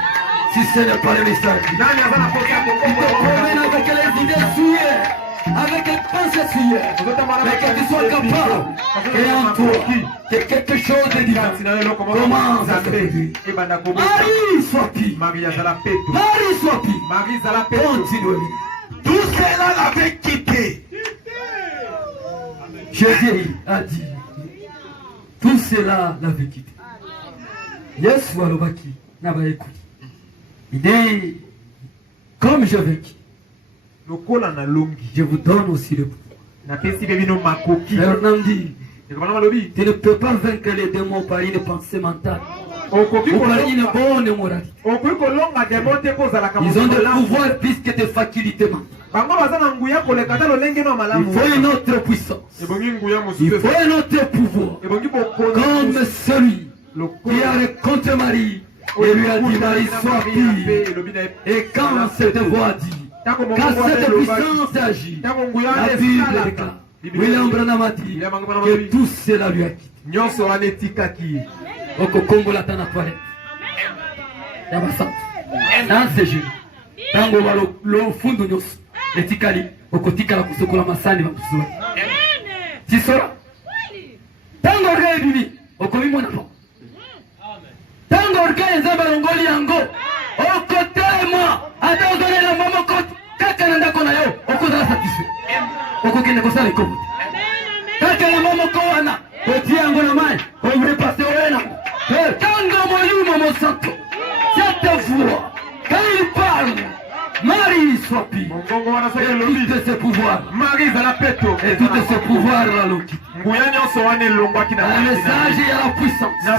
Si ce n'est pas le message. Nani azana poka promène avec les idées souillées, avec les pensées souillées, mais que tu sois capable et en toi que quelque chose de divin commence à se faire. Marie soit pire. Marie soit pire. Continue. Tout cela l'avait quitté. Jésus a dit, tout cela l'avait quitté. Yesu alobaki na baekuti. Il dit, comme je vaincu, je vous donne aussi le pouvoir. Fernandi, tu ne peux pas vaincre les démons par une pensée mentale ou par une bonne moralité. Ils ont le pouvoir puisque tes facultés mentales. Il faut une autre puissance. Il faut un autre pouvoir. Comme celui qui a rencontré Marie et lui a dit, Marie, sois pire. Et quand cette voix dit, quand cette puissance agit, la Bible déclare, William Branham a dit que tout cela lui a quitté. Okokombo la tana toilette. Dans ce jeu, tango lo fundo nyos etikali okotikala kusokola masani bamuzo. Tisora. Tango rebi okomimo na po. Tango orgaye nzamba longoli yango. Okotema atozole na mama kote kaka nanda kona yo okozala satisfait. Okokende kosala ikomo. Kaka na mama ko wana oti yango na mai omre passer wena. Tango moyumo mo santo. Cette voix quand il parle, Marie soit pire. Et tout ce pouvoir. Marie va la pète. Et tout ce pouvoir là l'outil. Le message il y a la puissance. Il y a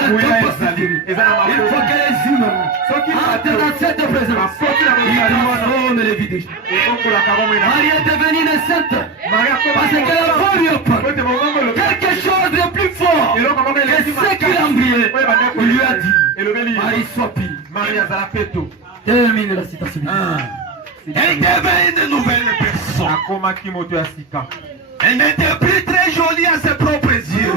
la capacité. Il faut que les humains entrent dans cette présence. Ils transforment les vies des gens. Marie est devenue une sainte. Parce qu'elle a voulu parler. Quelque chose de plus fort. Et ce qu'il a embrayé, il lui a dit, Marie soit pire. Termine la citation. Elle devait une nouvelle personne. Elle n'était plus très jolie à ses propres yeux.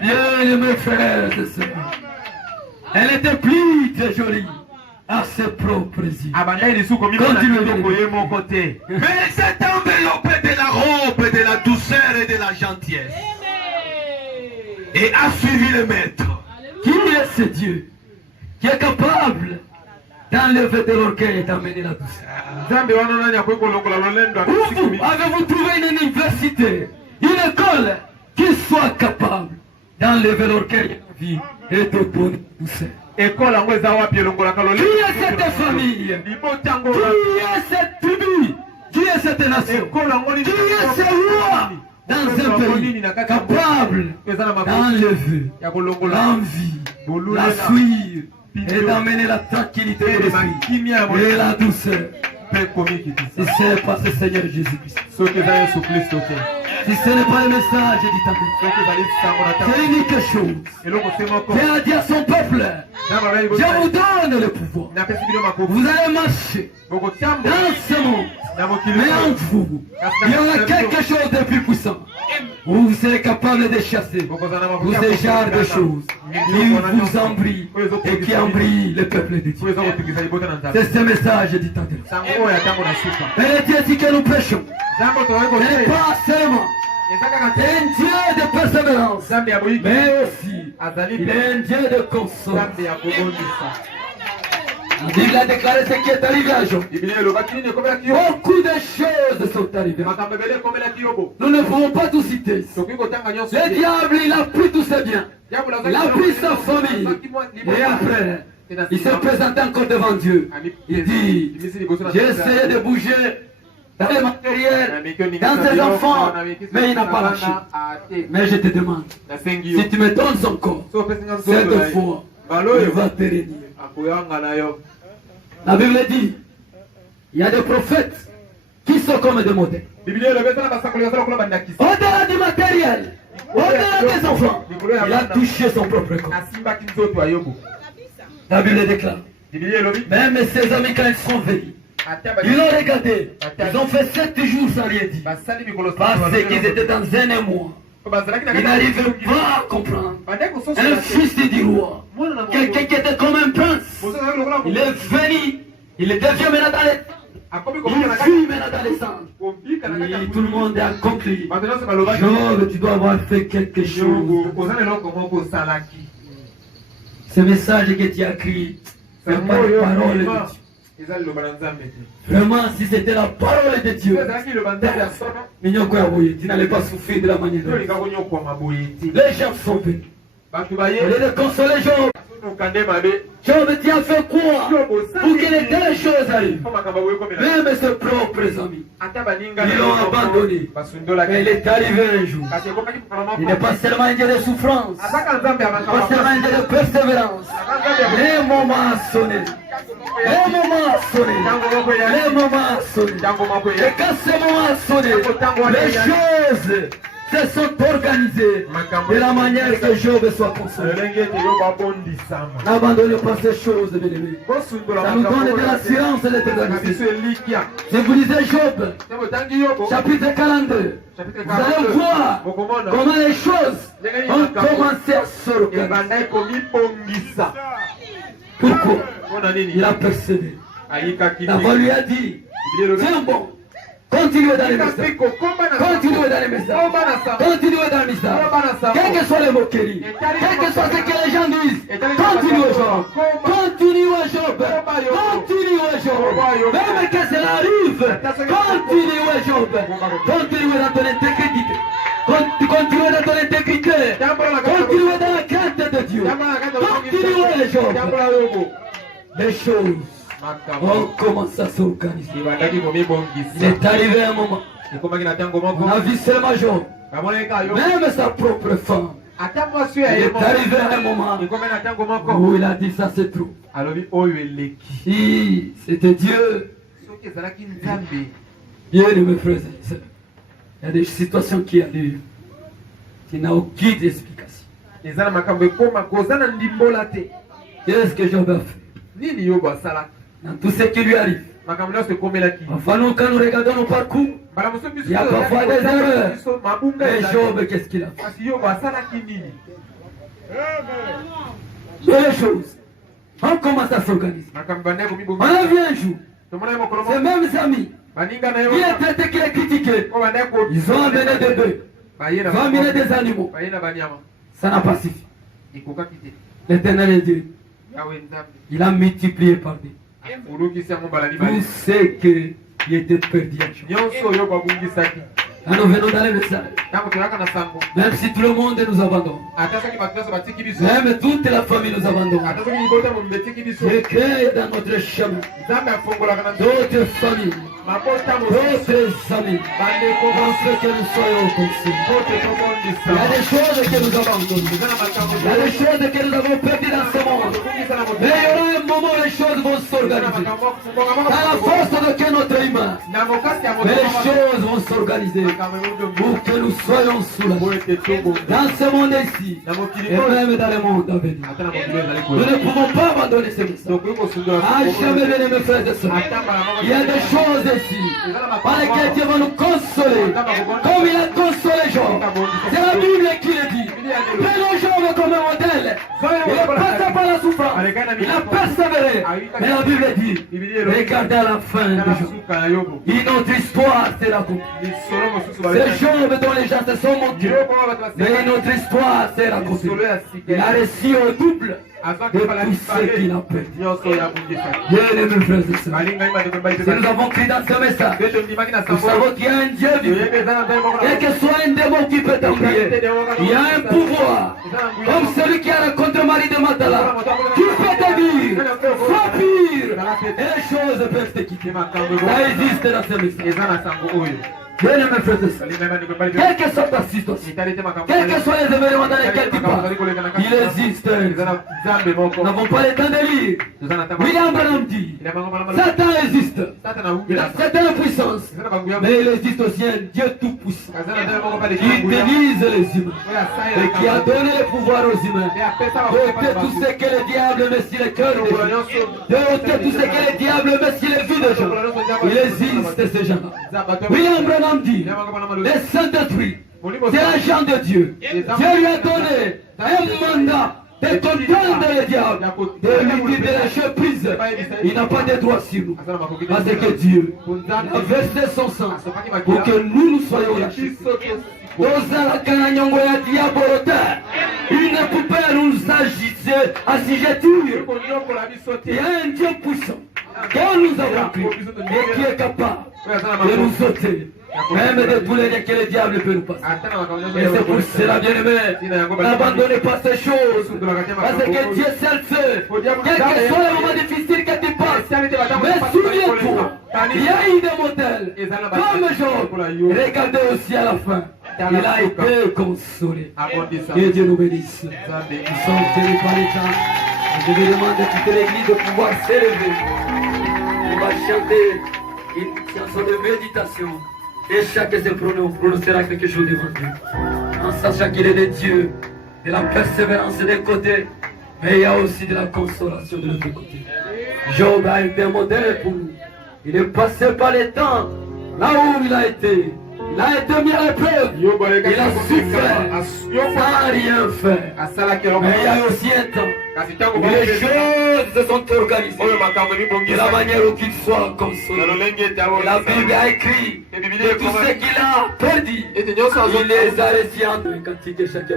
Bien, mes frères et sœurs. Elle était plus très jolie à ses propres yeux. Mais elle s'est enveloppée de la robe, de la douceur et de la gentillesse. Et a suivi le maître. Qui est ce Dieu qui est capable d'enlever de l'orgueil et d'amener la douceur? Où avez-vous trouvé une université, une école qui soit capable d'enlever l'orgueil de la vie et de donner la douceur? Qui est cette famille? Qui est cette tribu? Qui est cette nation? Qui est ce roi dans un pays capable d'enlever l'envie, la fuir et d'amener la tranquillité de l'esprit et la douceur. Si ce n'est pas ce Seigneur Jésus-Christ, si ce n'est pas le message du c'est l'unique chose. Dieu a dit à son peuple, je vous donne le pouvoir. Vous allez marcher dans ce monde, mais en vous, il y aura quelque chose de plus puissant. Vous serez capable de chasser vous ce genre de choses qui vous embrillent et qui embrillent le peuple de Dieu. C'est ce message du temps de l'Église. Et Dieu dit que nous prêchons. Ce n'est pas seulement un Dieu de persévérance, mais aussi il est un Dieu de consolation. La Bible a déclaré ce qui est arrivé à Job. Beaucoup de choses sont arrivées. Nous ne pouvons pas tout citer. Le diable, il a pris tous ses biens. Il a pris sa famille. Et après, il se présente encore devant Dieu. Il dit, j'ai essayé de bouger dans les matériels, dans ses enfants, mais il n'a pas lâché. Mais je te demande, si tu me donnes son corps, cette fois, il va te régner. La Bible dit, il y a des prophètes qui sont comme des modèles. Au-delà du matériel, au-delà des enfants, il a touché son propre corps. La Bible déclare, même ses amis quand ils sont venus, ils l'ont regardé, ils ont fait 7 jours sans rien dire, parce qu'ils étaient dans un émoi. Ils n'arrivaient pas à comprendre. Un fils du roi, quelqu'un qui était comme un prince, il est venu, il est devenu maintenant dans les temps. Il vit maintenant dans les cendres. Et tout le monde a compris. Job, tu dois avoir fait quelque chose. Ce message que tu as écrit, c'est pas la parole de Dieu. Vraiment, si c'était la parole de Dieu, tu n'allais pas souffrir de la manière dont les gens sont venus. Allez de consoler Job. Job, tu as fait quoi pour que les telles choses arrivent? Même ses propres amis, ils l'ont abandonné. Mais il est arrivé un jour. Il n'est pas seulement un Dieu de souffrance, pas seulement un Dieu de persévérance. Les moments sonné. Les moments sonnés, les moments sonnés. Et quand ces moments sonnés, les choses se sont organisées de la manière que Job soit consolé. N'abandonnez pas ces choses, bien aimés. Ça nous donne de l'assurance et de l'éternité. Je vous disais Job, chapitre 42. Vous allez voir comment les choses ont commencé à s'organiser. Pourquoi? Il a persévéré. La voix lui a dit, tiens bon, continuez dans les messages. Continuez dans les messages. Continuez dans les messages. Quelles que soient les moqueries, quel que soit ce que les gens disent, continuez Job. Continuez Job. Continuez Job. Même que cela arrive, continuez Job. Continuez dans ton intégrité. Continuez dans ton intégrité. Continuez dans la crainte de Dieu. Continuez Job. Les choses ont commencé à s'organiser. Il est arrivé un moment. On a vu seulement Job, même sa propre femme. Il est arrivé un moment où il a dit ça c'est trop. Si c'était Dieu, Dieu ne me faisait ça. Il y a des situations qui arrivent qui n'ont aucune explication. Qu'est-ce que Job a fait dans tout ce qui lui arrive? Enfin, nous, quand nous regardons nos parcours, il y a parfois des erreurs. Mais Job, qu'est-ce qu'il a fait? Les choses, on commence à s'organiser. On a vu un jour, ces mêmes amis qui étaient qui les critiquaient, ils ont amené des bœufs, ils ont amené des animaux. Ça n'a pas suffi. L'Éternel est Dieu. Il a multiplié par deux. Tout ce qui était perdu. Quand nous venons dans les messages, même si tout le monde nous abandonne, même toute la famille nous abandonne, Dieu crée dans notre chemin d'autres familles D'autres amis, on sait que nous soyons conçus. Il y a des choses que nous avons abandonnées. Il y a des choses que nous avons perdues dans ce monde. Mais il y aura un moment où les choses vont s'organiser. Dans la force de notre humain. Mais les choses vont s'organiser pour que nous soyons soulagés. Dans ce monde ici, et même dans le monde à venir. Nous ne pouvons pas abandonner ce message. Ah, jamais, bien mes frères et sœurs. Il y a des choses ici par lesquelles Dieu va nous consoler. Comme il a consolé Job. C'est la Bible qui le dit. Prenons Job comme un modèle. Il est passé par la souffrance. Il a persévéré. Mais la Bible dit, regardez à la fin de Job. Une autre histoire sera accomplie. C'est Job dont les gens se sont moqués. Mais une autre histoire sera accomplie. Il a reçu au double de tout ce qu'il a perdu. Bien mes frères et sœurs, si nous avons crié dans ce message, nous savons qu'il y a un Dieu vivant. Quel que soit un démon qui peut t'envoyer, il y a un pouvoir. Comme celui qui a rencontré Marie de Magdala, qui peut te dire, sois pire, et les choses peuvent te quitter. Ça existe dans ce message. Bien mes frères et sœurs, quelle que soit ta situation, quels que soient les événements dans lesquels tu parles, il existe. Nous n'avons pas le temps de lire. William Branham dit, Satan existe. Il a certaines puissances, mais il existe aussi un Dieu tout-puissant qui utilise les humains et qui a donné le pouvoir aux humains d'ôter tout ce que le diable met sur le cœur des gens, d'ôter tout ce que le diable met sur les vies des gens. Il existe ces gens-là. William Branham dit, le Saint-Esprit, c'est l'agent de Dieu. Dieu lui a donné un mandat de comprendre le diable, de lui dire de lâcher prise. Il n'a pas de droit sur nous. Parce que Dieu a versé son sang pour que nous soyons lâchés. Il ne peut pas nous assujettir. Il y a un Dieu puissant que nous avons pris et qui est capable de nous ôter même de tous les liens que le diable peut nous passer. Et c'est pour cela, bien-aimé, n'abandonnez pas ces choses, parce que Dieu seul sait, quel que soit le moment difficile que tu passes, mais souviens-toi, il y a eu des modèles, comme Job. Regardez aussi à la fin, il a été consolé. Que Dieu nous bénisse. Nous sommes tenus par les temps. Je vais demander à toute l'église de pouvoir s'élever. On va chanter une chanson de méditation. Et chacun se prononcera quelque chose devant Dieu. En sachant qu'il est de Dieu, de la persévérance d'un côté, mais il y a aussi de la consolation de l'autre côté. Job a été un modèle pour nous. Il est passé par les temps, là où il a été. Il a été mis à l'épreuve. Il a souffert sans rien faire. Mais il y a aussi un temps où les choses se sont organisées de la manière où qu'il soit consolé. La Bible a écrit que tout ce qu'il a perdu, il les a reçus en deux quantités chacun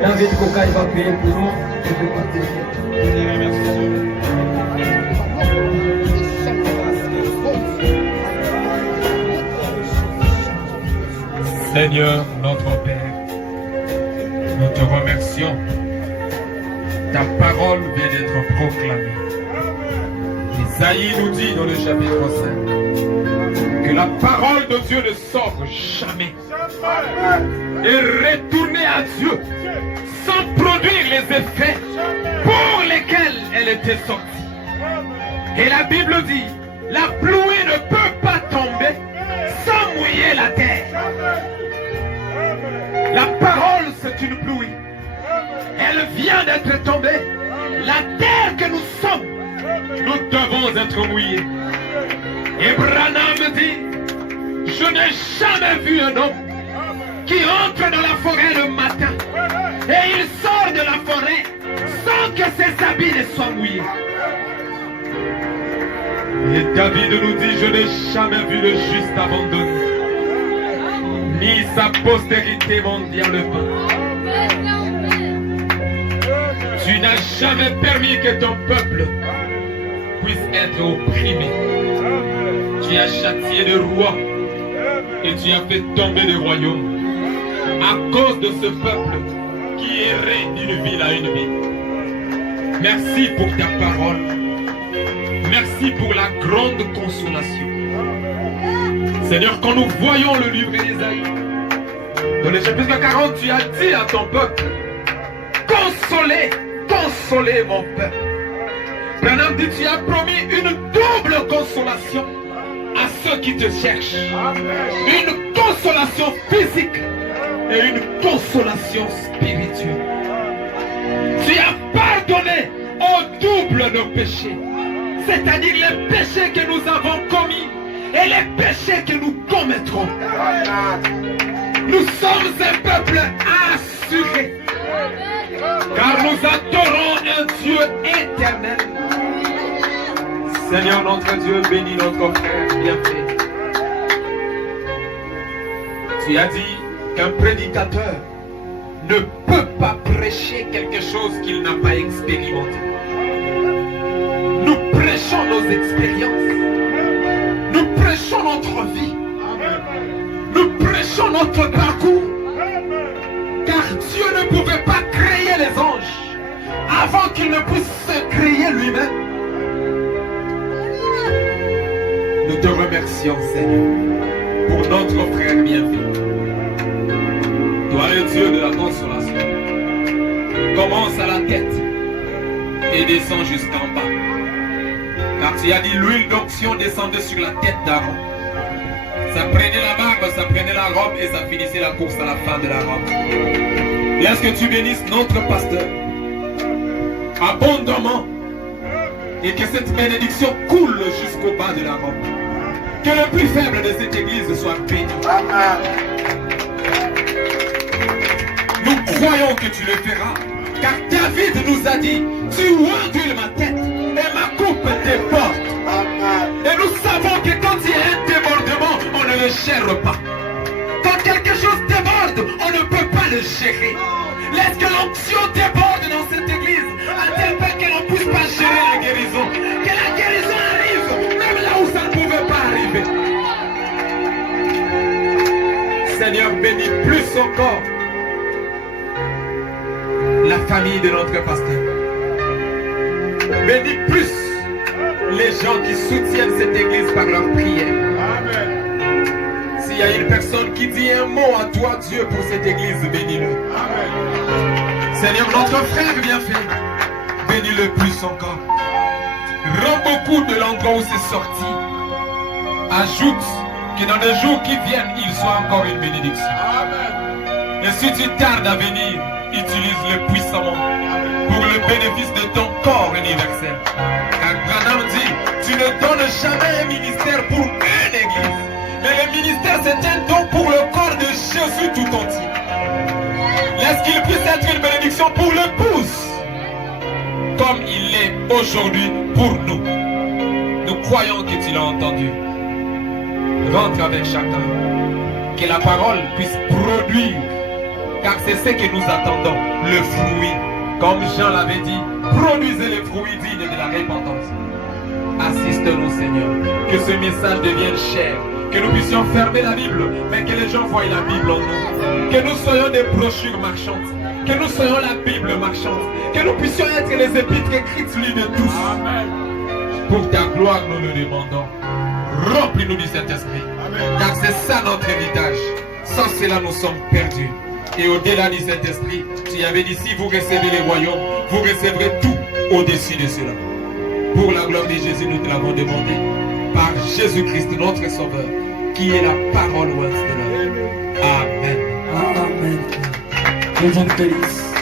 David Kokai va payer pour nous. Seigneur, notre Père, nous te remercions. Ta parole vient d'être proclamée. Isaïe nous dit dans le chapitre 5 que la parole de Dieu ne sort jamais et retourner à Dieu sans produire les effets pour lesquels elle était sortie. Et la Bible dit, la pluie ne peut pas tomber sans mouiller la terre. La parole, c'est une pluie. Elle vient d'être tombée. La terre que nous sommes, nous devons être mouillés. Et Branham dit, je n'ai jamais vu un homme qui entre dans la forêt le matin et il sort de la forêt sans que ses habits ne soient mouillés. Et David nous dit, je n'ai jamais vu le juste abandonné, ni sa postérité mendiant le pain. Tu n'as jamais permis que ton peuple puisse être opprimé. Tu as châtié des rois et tu as fait tomber des royaumes à cause de ce peuple qui errait d'une ville à une ville. Merci pour ta parole. Merci pour la grande consolation. Seigneur, quand nous voyons le livre d'Ésaïe, dans le chapitre 40, tu as dit à ton peuple, consolez, consolez mon peuple. Branham dit, tu as promis une double consolation à ceux qui te cherchent. Une consolation physique et une consolation spirituelle. Tu as pardonné au double nos péchés, c'est-à-dire les péchés que nous avons commis et les péchés que nous commettrons. Nous sommes un peuple assuré, car nous adorons un Dieu éternel. Seigneur notre Dieu, bénis notre frère bien-fait. Tu as dit qu'un prédicateur ne peut pas prêcher quelque chose qu'il n'a pas expérimenté. Nous prêchons nos expériences. Nous prêchons notre vie. Nous prêchons notre parcours. Car Dieu ne pouvait pas créer les anges avant qu'il ne puisse se créer lui-même. Nous te remercions, Seigneur, pour notre frère bien-fait. Toi, le Dieu de la consolation, commence à la tête et descend jusqu'en bas. Car tu as dit, l'huile d'onction descendait sur la tête d'Aaron. Ça prenait la barbe, ça prenait la robe et ça finissait la course à la fin de la robe. Laisse que tu bénisses notre pasteur abondamment et que cette bénédiction coule jusqu'au bas de la robe. Que le plus faible de cette église soit béni. Nous croyons que tu le feras, car David nous a dit, tu ondules ma tête et ma coupe déborde. Et nous savons que quand il y a un débordement, on ne le gère pas. Quand quelque chose déborde, on ne peut pas le gérer. Laisse que l'onction déborde dans cette église, à tel point que l'on ne puisse pas gérer la guérison. Que la guérison arrive, même là où ça ne pouvait pas arriver. Seigneur, bénis plus encore la famille de notre pasteur. Bénis plus les gens qui soutiennent cette église par leur prière. Amen. S'il y a une personne qui dit un mot à toi, Dieu, pour cette église, bénis-le. Amen. Seigneur, notre frère bien fait, bénis-le plus encore. Rends beaucoup de l'endroit où c'est sorti. Ajoute que dans les jours qui viennent, il soit encore une bénédiction. Amen. Et si tu tardes à venir, utilise-le puissamment pour le bénéfice de ton corps universel. Car Branham dit, tu ne donnes jamais un ministère pour une église, mais le ministère c'est un don pour le corps de Jésus tout entier. Laisse qu'il puisse être une bénédiction pour l'épouse, comme il l'est aujourd'hui pour nous. Nous croyons que tu l'as entendu. Rentre avec chacun. Que que la parole puisse produire, car c'est ce que nous attendons, le fruit. Comme Jean l'avait dit, produisez les fruits dignes de la repentance. Assiste-nous, Seigneur, que ce message devienne cher, que nous puissions fermer la Bible, mais que les gens voient la Bible en nous, que nous soyons des brochures marchandes, que nous soyons la Bible marchande, que nous puissions être les épîtres écrites lues de tous. Amen. Pour ta gloire, nous le demandons. Remplis-nous du Saint-Esprit, car c'est ça notre héritage. Sans cela, nous sommes perdus. Et au-delà du Saint-Esprit, tu avais dit, si vous recevez les royaumes, vous recevrez tout au-dessus de cela. Pour la gloire de Jésus, nous te l'avons demandé. Par Jésus-Christ, notre Sauveur, qui est la parole de l'homme. Amen. Amen. Que Dieu te bénisse.